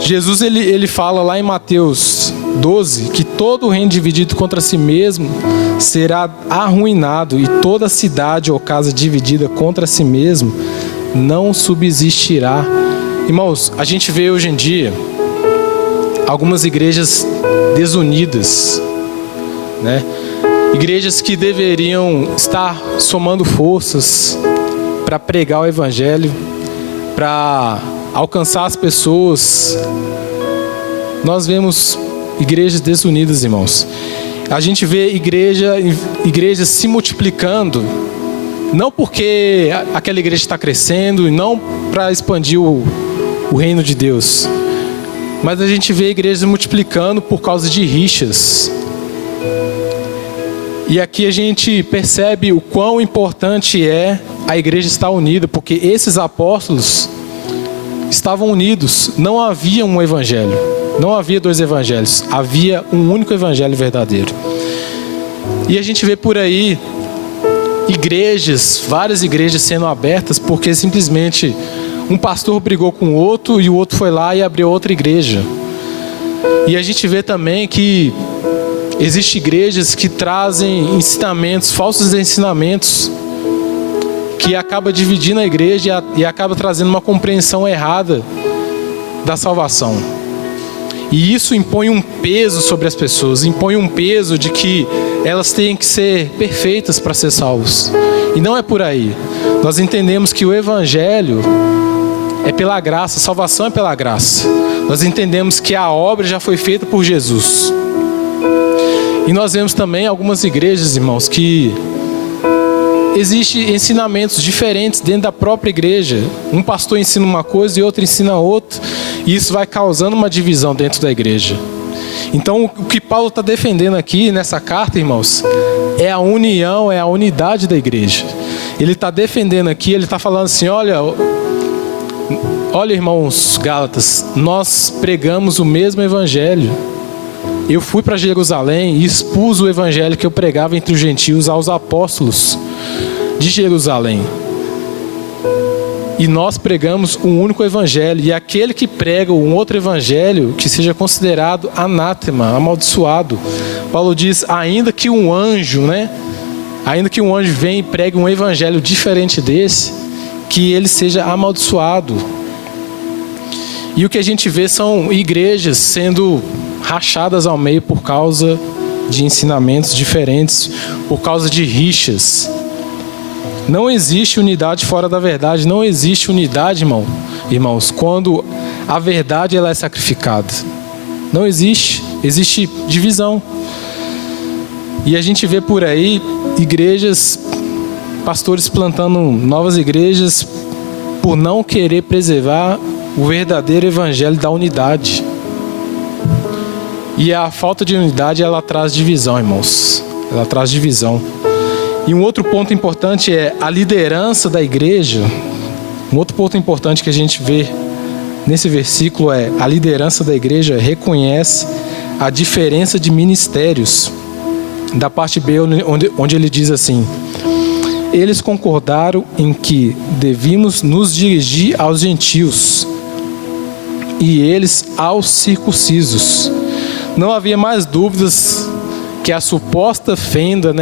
Jesus ele fala lá em Mateus 12 que todo reino dividido contra si mesmo será arruinado, e toda cidade ou casa dividida contra si mesmo não subsistirá. Irmãos, a gente vê hoje em dia algumas igrejas desunidas, né? Igrejas que deveriam estar somando forças para pregar o evangelho, para alcançar as pessoas. Nós vemos igrejas desunidas, irmãos. A gente vê igrejas se multiplicando, não porque aquela igreja está crescendo, e não para expandir o reino de Deus, mas a gente vê igrejas multiplicando por causa de rixas. E aqui a gente percebe o quão importante é a igreja estar unida, porque esses apóstolos estavam unidos. Não havia um evangelho, não havia dois evangelhos, havia um único evangelho verdadeiro. E a gente vê por aí igrejas, várias igrejas sendo abertas porque simplesmente um pastor brigou com o outro e o outro foi lá e abriu outra igreja. E a gente vê também que existem igrejas que trazem ensinamentos, falsos ensinamentos, que acaba dividindo a igreja e acaba trazendo uma compreensão errada da salvação. E isso impõe um peso sobre as pessoas, impõe um peso de que elas têm que ser perfeitas para ser salvos. E não é por aí. Nós entendemos que o evangelho é pela graça, a salvação é pela graça. Nós entendemos que a obra já foi feita por Jesus. E nós vemos também algumas igrejas, irmãos, que existem ensinamentos diferentes dentro da própria igreja. Um pastor ensina uma coisa e outro ensina outra, e isso vai causando uma divisão dentro da igreja. Então, o que Paulo está defendendo aqui nessa carta, irmãos, é a união, é a unidade da igreja. Ele está defendendo aqui, ele está falando assim: olha, irmãos Gálatas, nós pregamos o mesmo evangelho. Eu fui para Jerusalém e expus o evangelho que eu pregava entre os gentios aos apóstolos de Jerusalém. E nós pregamos um único evangelho. E aquele que prega um outro evangelho, que seja considerado anátema, amaldiçoado. Paulo diz, ainda que um anjo venha e pregue um evangelho diferente desse, que ele seja amaldiçoado. E o que a gente vê são igrejas sendo rachadas ao meio por causa de ensinamentos diferentes, por causa de rixas. Não existe unidade fora da verdade. Não existe unidade, irmãos, quando a verdade ela é sacrificada. Não existe. Existe divisão. E a gente vê por aí igrejas, pastores plantando novas igrejas por não querer preservar o verdadeiro evangelho da unidade. E a falta de unidade, ela traz divisão, irmãos. Ela traz divisão. E um outro ponto importante é a liderança da igreja. Um outro ponto importante que a gente vê nesse versículo é a liderança da igreja reconhece a diferença de ministérios. Da parte B, onde ele diz assim: eles concordaram em que devíamos nos dirigir aos gentios e eles aos circuncisos. Não havia mais dúvidas que a suposta fenda,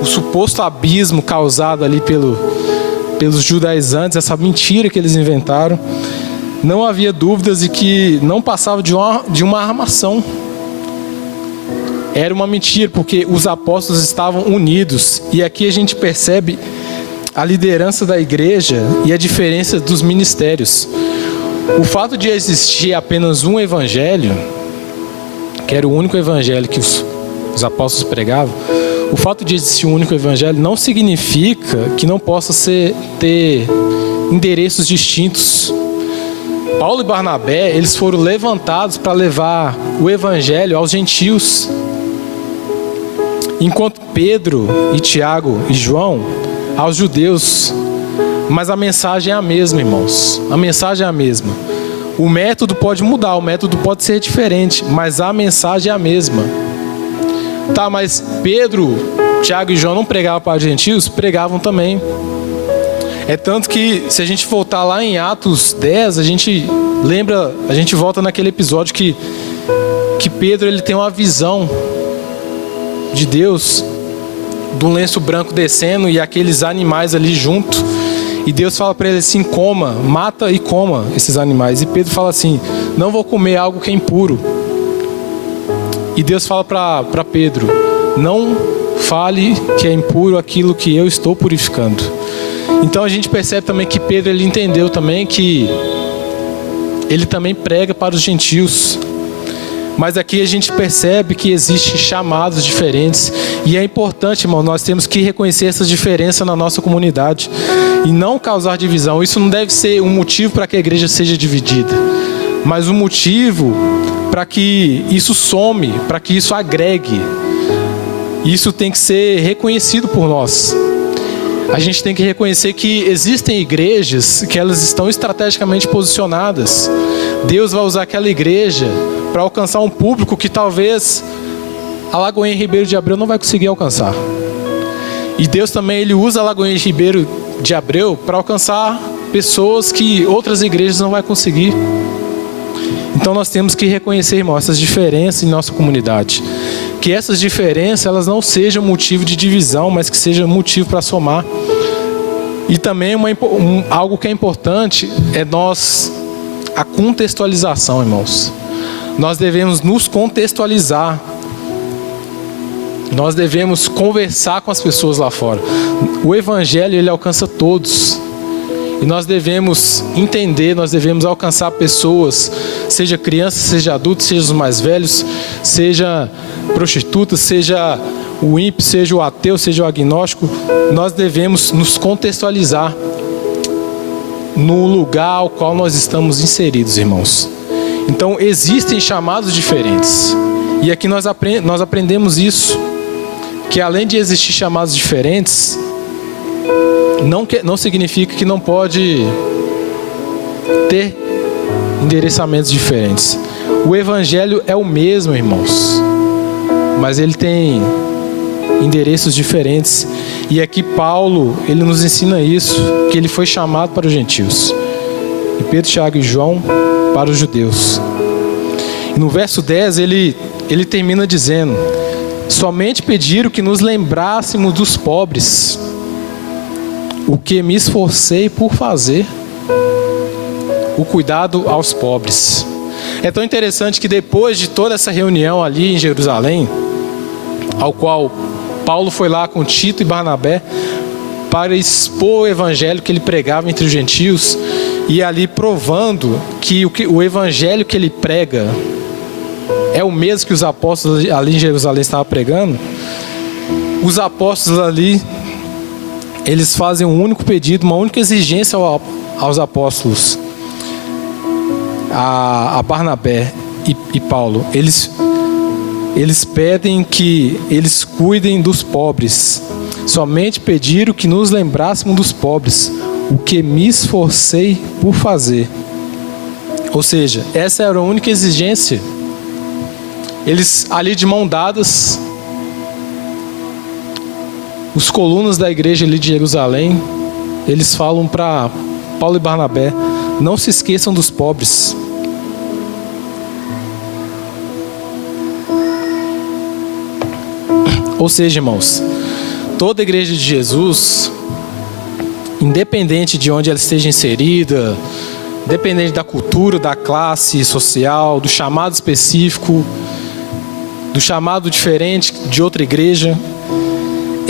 o suposto abismo causado ali pelos judaizantes, essa mentira que eles inventaram, não havia dúvidas de que não passava de uma armação. Era uma mentira, porque os apóstolos estavam unidos. E aqui a gente percebe a liderança da igreja e a diferença dos ministérios. O fato de existir apenas um evangelho, que era o único evangelho que os apóstolos pregavam, o fato de existir um único evangelho não significa que não possa ter endereços distintos. Paulo e Barnabé, eles foram levantados para levar o evangelho aos gentios, enquanto Pedro e Tiago e João aos judeus. Mas a mensagem é a mesma, irmãos. A mensagem é a mesma. O método pode mudar, o método pode ser diferente, mas a mensagem é a mesma. Tá, mas Pedro, Tiago e João não pregavam para os gentios? Pregavam também. É tanto que, se a gente voltar lá em Atos 10, a gente volta naquele episódio que Pedro, ele tem uma visão de Deus, de um lenço branco descendo e aqueles animais ali junto. E Deus fala para ele assim: mata e coma esses animais. E Pedro fala assim: não vou comer algo que é impuro. E Deus fala para Pedro: não fale que é impuro aquilo que eu estou purificando. Então a gente percebe também que Pedro, ele entendeu também que ele também prega para os gentios. Mas aqui a gente percebe que existem chamados diferentes. E é importante, irmão, nós temos que reconhecer essas diferenças na nossa comunidade e não causar divisão. Isso não deve ser um motivo para que a igreja seja dividida, mas um motivo para que isso some, para que isso agregue. Isso tem que ser reconhecido por nós. A gente tem que reconhecer que existem igrejas que elas estão estrategicamente posicionadas. Deus vai usar aquela igreja para alcançar um público que talvez a Lagoinha Ribeiro de Abreu não vai conseguir alcançar. E Deus também, ele usa a Lagoinha Ribeiro de Abreu para alcançar pessoas que outras igrejas não vão conseguir. Então nós temos que reconhecer, irmão, essas diferenças em nossa comunidade. Que essas diferenças, elas não sejam motivo de divisão, mas que sejam motivo para somar. E também algo que é importante é a contextualização, irmãos. Nós devemos nos contextualizar. Nós devemos conversar com as pessoas lá fora. O evangelho, ele alcança todos. E nós devemos entender, nós devemos alcançar pessoas, seja crianças, seja adultos, seja os mais velhos, seja prostitutas, seja o ímpio, seja o ateu, seja o agnóstico. Nós devemos nos contextualizar no lugar ao qual nós estamos inseridos, irmãos. Então existem chamados diferentes. E aqui nós aprendemos isso, que além de existir chamados diferentes, não significa que não pode ter endereçamentos diferentes. O evangelho é o mesmo, irmãos, mas ele tem endereços diferentes. E aqui Paulo, ele nos ensina isso, que ele foi chamado para os gentios, e Pedro, Tiago e João para os judeus. E no verso 10 ele termina dizendo: somente pediram que nos lembrássemos dos pobres, o que me esforcei por fazer, o cuidado aos pobres. É tão interessante que depois de toda essa reunião ali em Jerusalém, ao qual Paulo foi lá com Tito e Barnabé para expor o evangelho que ele pregava entre os gentios, e ali provando que o evangelho que ele prega é o mesmo que os apóstolos ali em Jerusalém estavam pregando. Os apóstolos ali, eles fazem um único pedido, uma única exigência aos apóstolos, a Barnabé e Paulo. Eles pedem que eles cuidem dos pobres. Somente pediram que nos lembrássemos dos pobres, o que me esforcei por fazer. Ou seja, essa era a única exigência. Eles ali de mão dadas, os colunas da igreja ali de Jerusalém, eles falam para Paulo e Barnabé: não se esqueçam dos pobres. Ou seja, irmãos, toda a igreja de Jesus, independente de onde ela esteja inserida, independente da cultura, da classe social, do chamado específico, do chamado diferente de outra igreja,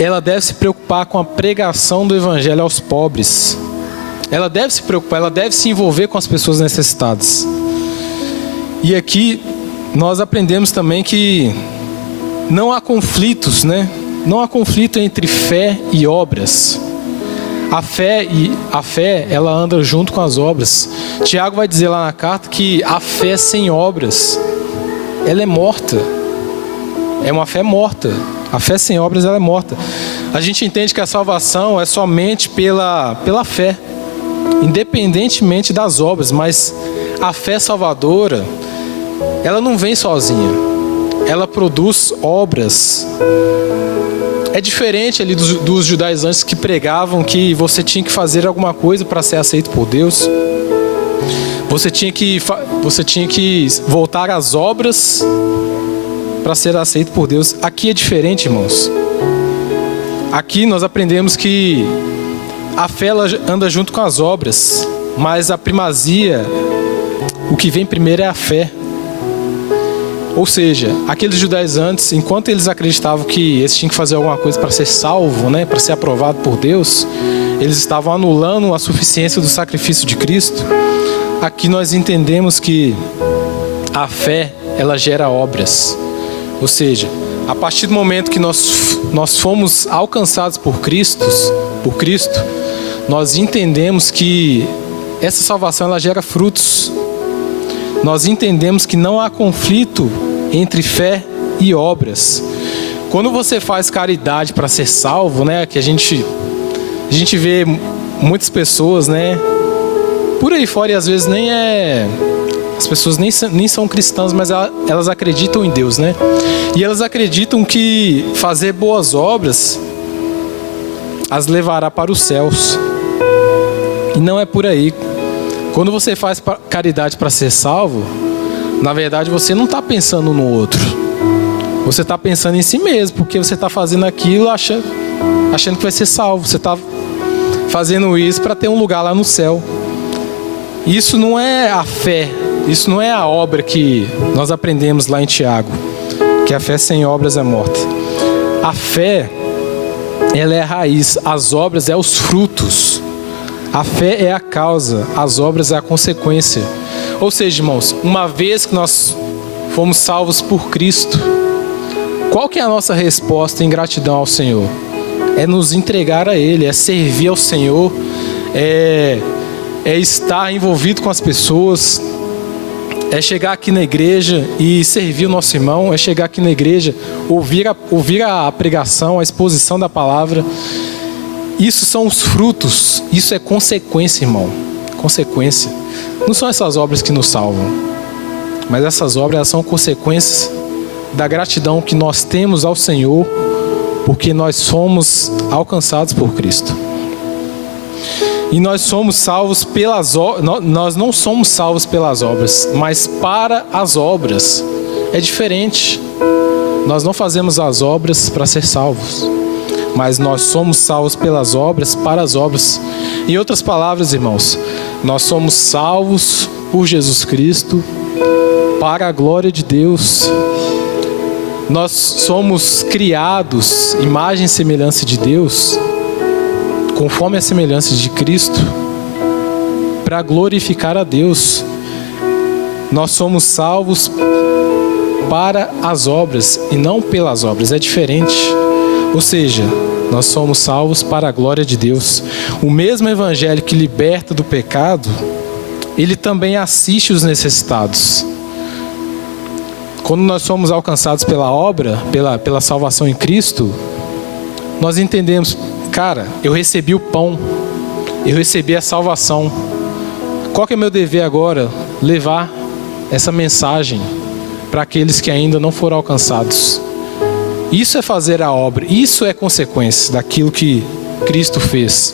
ela deve se preocupar com a pregação do evangelho aos pobres. Ela deve se preocupar, ela deve se envolver com as pessoas necessitadas. E aqui nós aprendemos também que não há conflitos, né? Não há conflito entre fé e obras. A fé, ela anda junto com as obras. Tiago vai dizer lá na carta que a fé sem obras, ela é morta. É uma fé morta. A fé sem obras, ela é morta. A gente entende que a salvação é somente pela fé, independentemente das obras. Mas a fé salvadora, ela não vem sozinha. Ela produz obras. É diferente ali dos judaizantes que pregavam que você tinha que fazer alguma coisa para ser aceito por Deus. Você tinha que voltar às obras para ser aceito por Deus. Aqui é diferente, irmãos. Aqui nós aprendemos que a fé ela anda junto com as obras, mas a primazia, o que vem primeiro é a fé. Ou seja, aqueles judaizantes, enquanto eles acreditavam que eles tinham que fazer alguma coisa para ser salvo, né, para ser aprovado por Deus, eles estavam anulando a suficiência do sacrifício de Cristo. Aqui nós entendemos que a fé, ela gera obras. Ou seja, a partir do momento que nós fomos alcançados por Cristo, nós entendemos que essa salvação ela gera frutos. Nós entendemos que não há conflito entre fé e obras. Quando você faz caridade para ser salvo, né, que a gente vê muitas pessoas, né, por aí fora, e às vezes as pessoas nem são cristãs, mas elas acreditam em Deus, né? E elas acreditam que fazer boas obras as levará para os céus. E não é por aí. Quando você faz caridade para ser salvo, na verdade você não está pensando no outro. Você está pensando em si mesmo, porque você está fazendo aquilo achando que vai ser salvo. Você está fazendo isso para ter um lugar lá no céu. Isso não é a fé, isso não é a obra que nós aprendemos lá em Tiago, que a fé sem obras é morta. A fé, ela é a raiz, as obras é os frutos. A fé é a causa, as obras é a consequência. Ou seja, irmãos, uma vez que nós fomos salvos por Cristo, qual que é a nossa resposta em gratidão ao Senhor? É nos entregar a Ele, é servir ao Senhor, é estar envolvido com as pessoas, é chegar aqui na igreja e servir o nosso irmão, é chegar aqui na igreja, ouvir a pregação, a exposição da palavra. Isso são os frutos, isso é consequência, irmão. Consequência. Não são essas obras que nos salvam, mas essas obras elas são consequências da gratidão que nós temos ao Senhor, porque nós somos alcançados por Cristo. E nós somos salvos pelas obras, nós não somos salvos pelas obras, mas para as obras. É diferente. Nós não fazemos as obras para ser salvos, mas nós somos salvos pelas obras, para as obras. Em outras palavras, irmãos, nós somos salvos por Jesus Cristo, para a glória de Deus. Nós somos criados, imagem e semelhança de Deus, conforme a semelhança de Cristo, para glorificar a Deus. Nós somos salvos para as obras e não pelas obras, é diferente. Ou seja, nós somos salvos para a glória de Deus. O mesmo evangelho que liberta do pecado, ele também assiste os necessitados. Quando nós somos alcançados pela obra, pela salvação em Cristo, nós entendemos, cara, eu recebi o pão, eu recebi a salvação. Qual que é o meu dever agora? Levar essa mensagem para aqueles que ainda não foram alcançados. Isso é fazer a obra, isso é consequência daquilo que Cristo fez.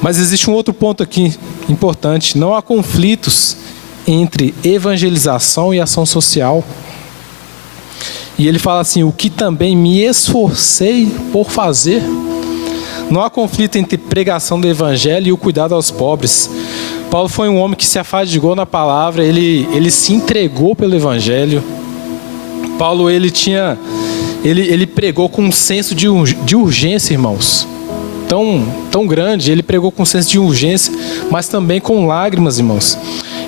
Mas existe um outro ponto aqui importante: não há conflitos entre evangelização e ação social. E ele fala assim: o que também me esforcei por fazer. Não há conflito entre pregação do evangelho e o cuidado aos pobres. Paulo foi um homem que se afadigou na palavra, ele se entregou pelo evangelho. Paulo ele tinha ele pregou com um senso de urgência, irmãos. Tão grande, ele pregou com um senso de urgência, mas também com lágrimas, irmãos.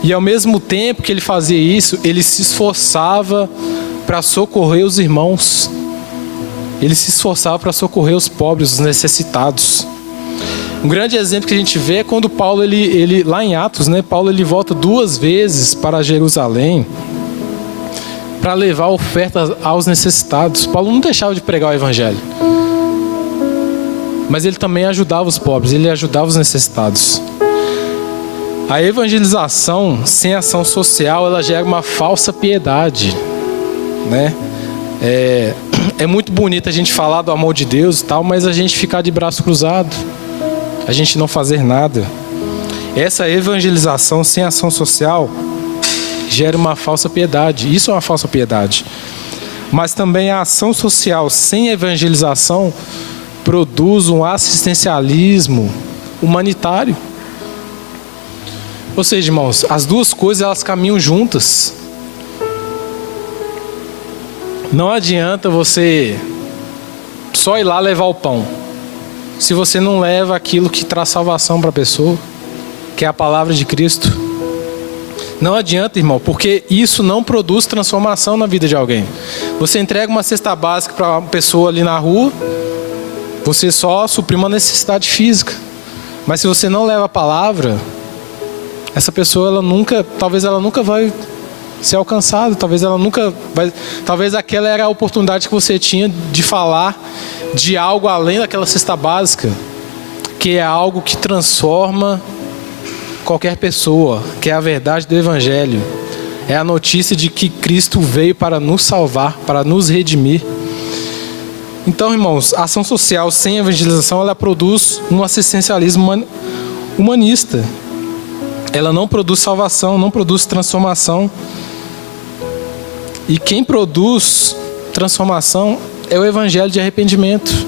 E ao mesmo tempo que ele fazia isso, ele se esforçava para socorrer os irmãos. Ele se esforçava para socorrer os pobres, os necessitados. Um grande exemplo que a gente vê é quando Paulo, ele lá em Atos, né? Paulo ele volta 2 vezes para Jerusalém para levar ofertas aos necessitados. Paulo não deixava de pregar o evangelho, mas ele também ajudava os pobres, ele ajudava os necessitados. A evangelização sem ação social, ela gera uma falsa piedade, né? É muito bonito a gente falar do amor de Deus e tal, mas a gente ficar de braço cruzado, a gente não fazer nada. Essa evangelização sem ação social gera uma falsa piedade. Isso é uma falsa piedade. Mas também a ação social sem evangelização produz um assistencialismo humanitário. Ou seja, irmãos, as duas coisas elas caminham juntas. Não adianta você só ir lá levar o pão, se você não leva aquilo que traz salvação para a pessoa, que é a palavra de Cristo. Não adianta, irmão, porque isso não produz transformação na vida de alguém. Você entrega uma cesta básica para uma pessoa ali na rua, você só supriu uma necessidade física. Mas se você não leva a palavra, essa pessoa talvez ela nunca vai ser alcançada, talvez aquela era a oportunidade que você tinha de falar de algo além daquela cesta básica, que é algo que transforma qualquer pessoa, que é a verdade do evangelho. É a notícia de que Cristo veio para nos salvar, para nos redimir. Então, irmãos, a ação social sem evangelização, ela produz um assistencialismo humanista. Ela não produz salvação, não produz transformação. E quem produz transformação é o evangelho de arrependimento.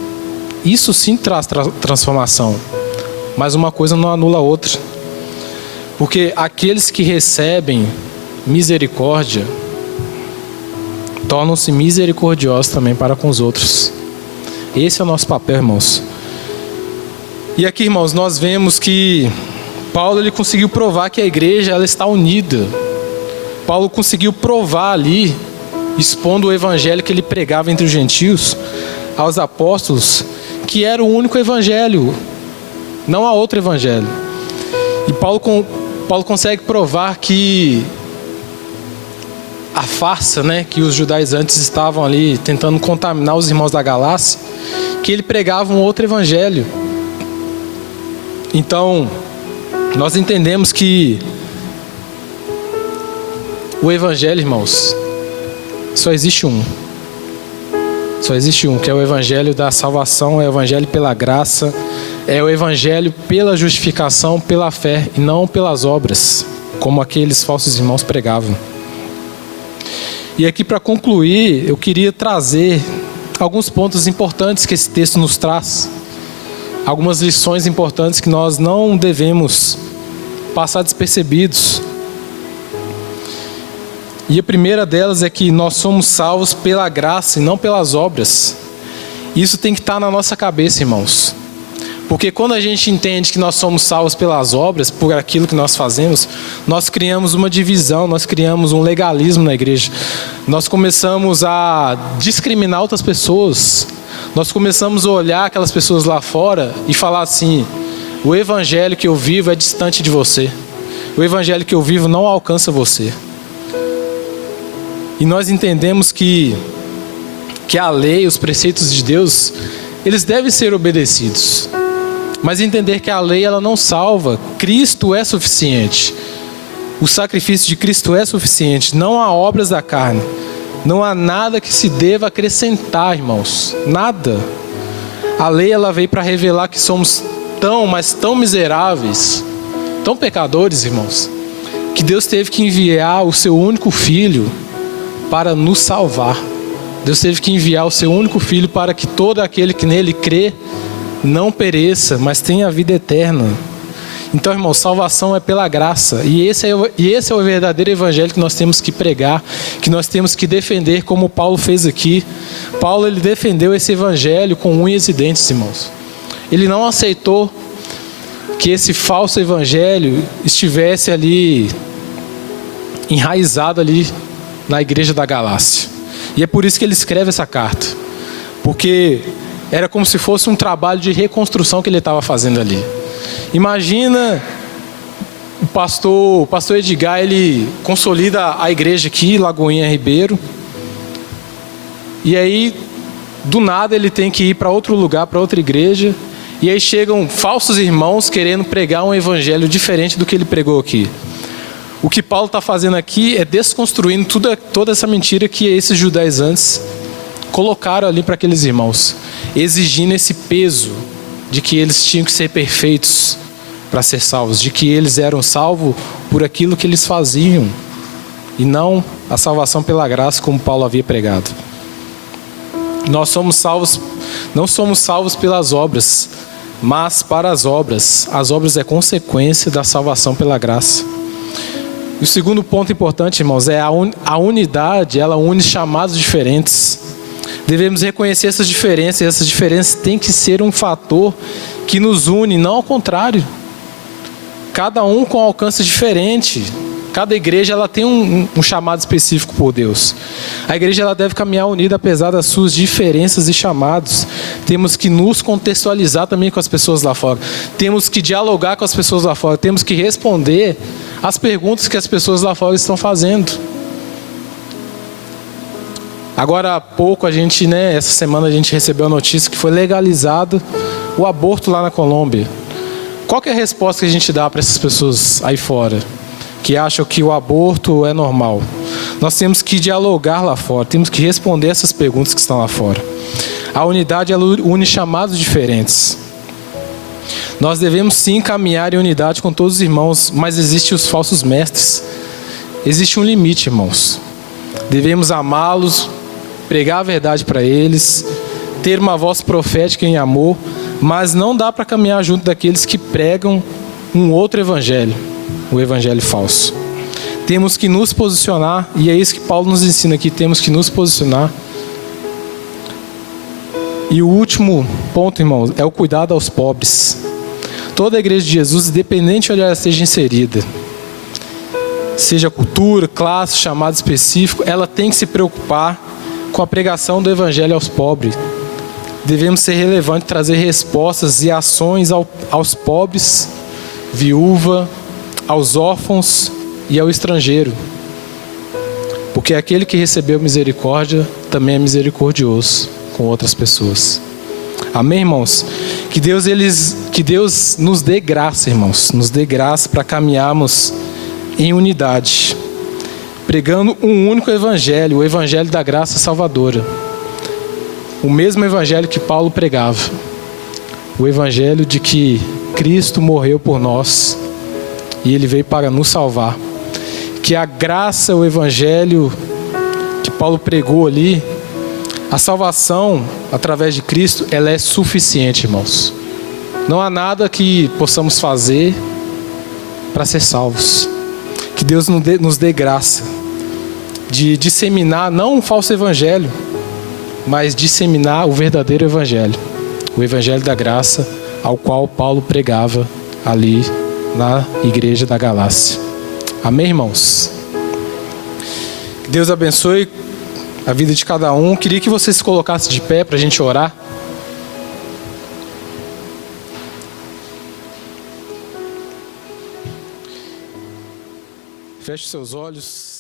Isso sim traz transformação. Mas uma coisa não anula a outra. Porque aqueles que recebem misericórdia tornam-se misericordiosos também para com os outros. Esse é o nosso papel, irmãos. E aqui, irmãos, nós vemos que Paulo ele conseguiu provar que a igreja ela está unida. Paulo conseguiu provar ali, expondo o evangelho que ele pregava entre os gentios, aos apóstolos, que era o único evangelho, não há outro evangelho. E Paulo consegue provar que a farsa, né, que os judaizantes estavam ali tentando contaminar os irmãos da Galácia, que ele pregava um outro evangelho. Então, nós entendemos que o evangelho, irmãos, só existe um. Só existe um, que é o evangelho da salvação, é o evangelho pela graça, é o evangelho pela justificação, pela fé e não pelas obras, como aqueles falsos irmãos pregavam. E aqui, para concluir, eu queria trazer alguns pontos importantes que esse texto nos traz, algumas lições importantes que nós não devemos passar despercebidos. E a primeira delas é que nós somos salvos pela graça e não pelas obras. Isso tem que estar na nossa cabeça, irmãos. Porque quando a gente entende que nós somos salvos pelas obras, por aquilo que nós fazemos, nós criamos uma divisão, nós criamos um legalismo na igreja. Nós começamos a discriminar outras pessoas. Nós começamos a olhar aquelas pessoas lá fora e falar assim: o evangelho que eu vivo é distante de você. O evangelho que eu vivo não alcança você. E nós entendemos que a lei, os preceitos de Deus, eles devem ser obedecidos. Mas entender que a lei ela não salva. Cristo é suficiente. O sacrifício de Cristo é suficiente. Não há obras da carne. Não há nada que se deva acrescentar, irmãos. Nada. A lei ela veio para revelar que somos mas tão miseráveis, tão pecadores, irmãos, que Deus teve que enviar o seu único filho para nos salvar. Deus teve que enviar o seu único filho para que todo aquele que nele crê não pereça, mas tenha a vida eterna. Então, irmão, salvação é pela graça. E esse é o verdadeiro evangelho que nós temos que pregar, que nós temos que defender, como Paulo fez aqui. Paulo, ele defendeu esse evangelho com unhas e dentes, irmãos. Ele não aceitou que esse falso evangelho estivesse ali, enraizado ali na igreja da Galácia. E é por isso que ele escreve essa carta. Porque era como se fosse um trabalho de reconstrução que ele estava fazendo ali. Imagina o pastor Edgar, ele consolida a igreja aqui, Lagoinha Ribeiro. E aí, do nada, ele tem que ir para outro lugar, para outra igreja. E aí chegam falsos irmãos querendo pregar um evangelho diferente do que ele pregou aqui. O que Paulo está fazendo aqui é desconstruindo toda essa mentira que esses judaizantes colocaram ali para aqueles irmãos, exigindo esse peso de que eles tinham que ser perfeitos para ser salvos, de que eles eram salvos por aquilo que eles faziam e não a salvação pela graça, como Paulo havia pregado. Nós somos salvos, não somos salvos pelas obras, mas para as obras. As obras é consequência da salvação pela graça. E o segundo ponto importante, irmãos, é a unidade. Ela une chamados diferentes. Devemos reconhecer essas diferenças, e essas diferenças têm que ser um fator que nos une, não ao contrário. Cada um com alcance diferente. Cada igreja ela tem um chamado específico por Deus. A igreja ela deve caminhar unida apesar das suas diferenças e chamados. Temos que nos contextualizar também com as pessoas lá fora. Temos que dialogar com as pessoas lá fora. Temos que responder às perguntas que as pessoas lá fora estão fazendo. Agora há pouco essa semana a gente recebeu a notícia que foi legalizado o aborto lá na Colômbia. Qual que é a resposta que a gente dá para essas pessoas aí fora, que acham que o aborto é normal? Nós temos que dialogar lá fora, temos que responder essas perguntas que estão lá fora. A unidade ela une chamados diferentes. Nós devemos sim caminhar em unidade com todos os irmãos, mas existem os falsos mestres. Existe um limite, irmãos. Devemos amá-los, pregar a verdade para eles, ter uma voz profética em amor, mas não dá para caminhar junto daqueles que pregam um outro evangelho, o evangelho falso. Temos que nos posicionar, e é isso que Paulo nos ensina aqui, temos que nos posicionar. E o último ponto, irmãos, é o cuidado aos pobres. Toda a igreja de Jesus, independente de onde ela esteja inserida, seja cultura, classe, chamado específico, ela tem que se preocupar com a pregação do evangelho aos pobres. Devemos ser relevantes, trazer respostas e ações aos pobres, viúva, aos órfãos e ao estrangeiro. Porque aquele que recebeu misericórdia também é misericordioso com outras pessoas. Amém, irmãos? Que Deus nos dê graça, irmãos. Nos dê graça para caminharmos em unidade, pregando um único evangelho, o evangelho da graça salvadora. O mesmo evangelho que Paulo pregava. O evangelho de que Cristo morreu por nós e Ele veio para nos salvar. Que a graça, o evangelho que Paulo pregou ali, a salvação através de Cristo, ela é suficiente, irmãos. Não há nada que possamos fazer para ser salvos. Que Deus nos dê graça de disseminar, não um falso evangelho, mas disseminar o verdadeiro evangelho. O evangelho da graça, ao qual Paulo pregava ali na igreja da Galácia. Amém, irmãos? Que Deus abençoe a vida de cada um. Queria que você se colocasse de pé para a gente orar. Feche seus olhos.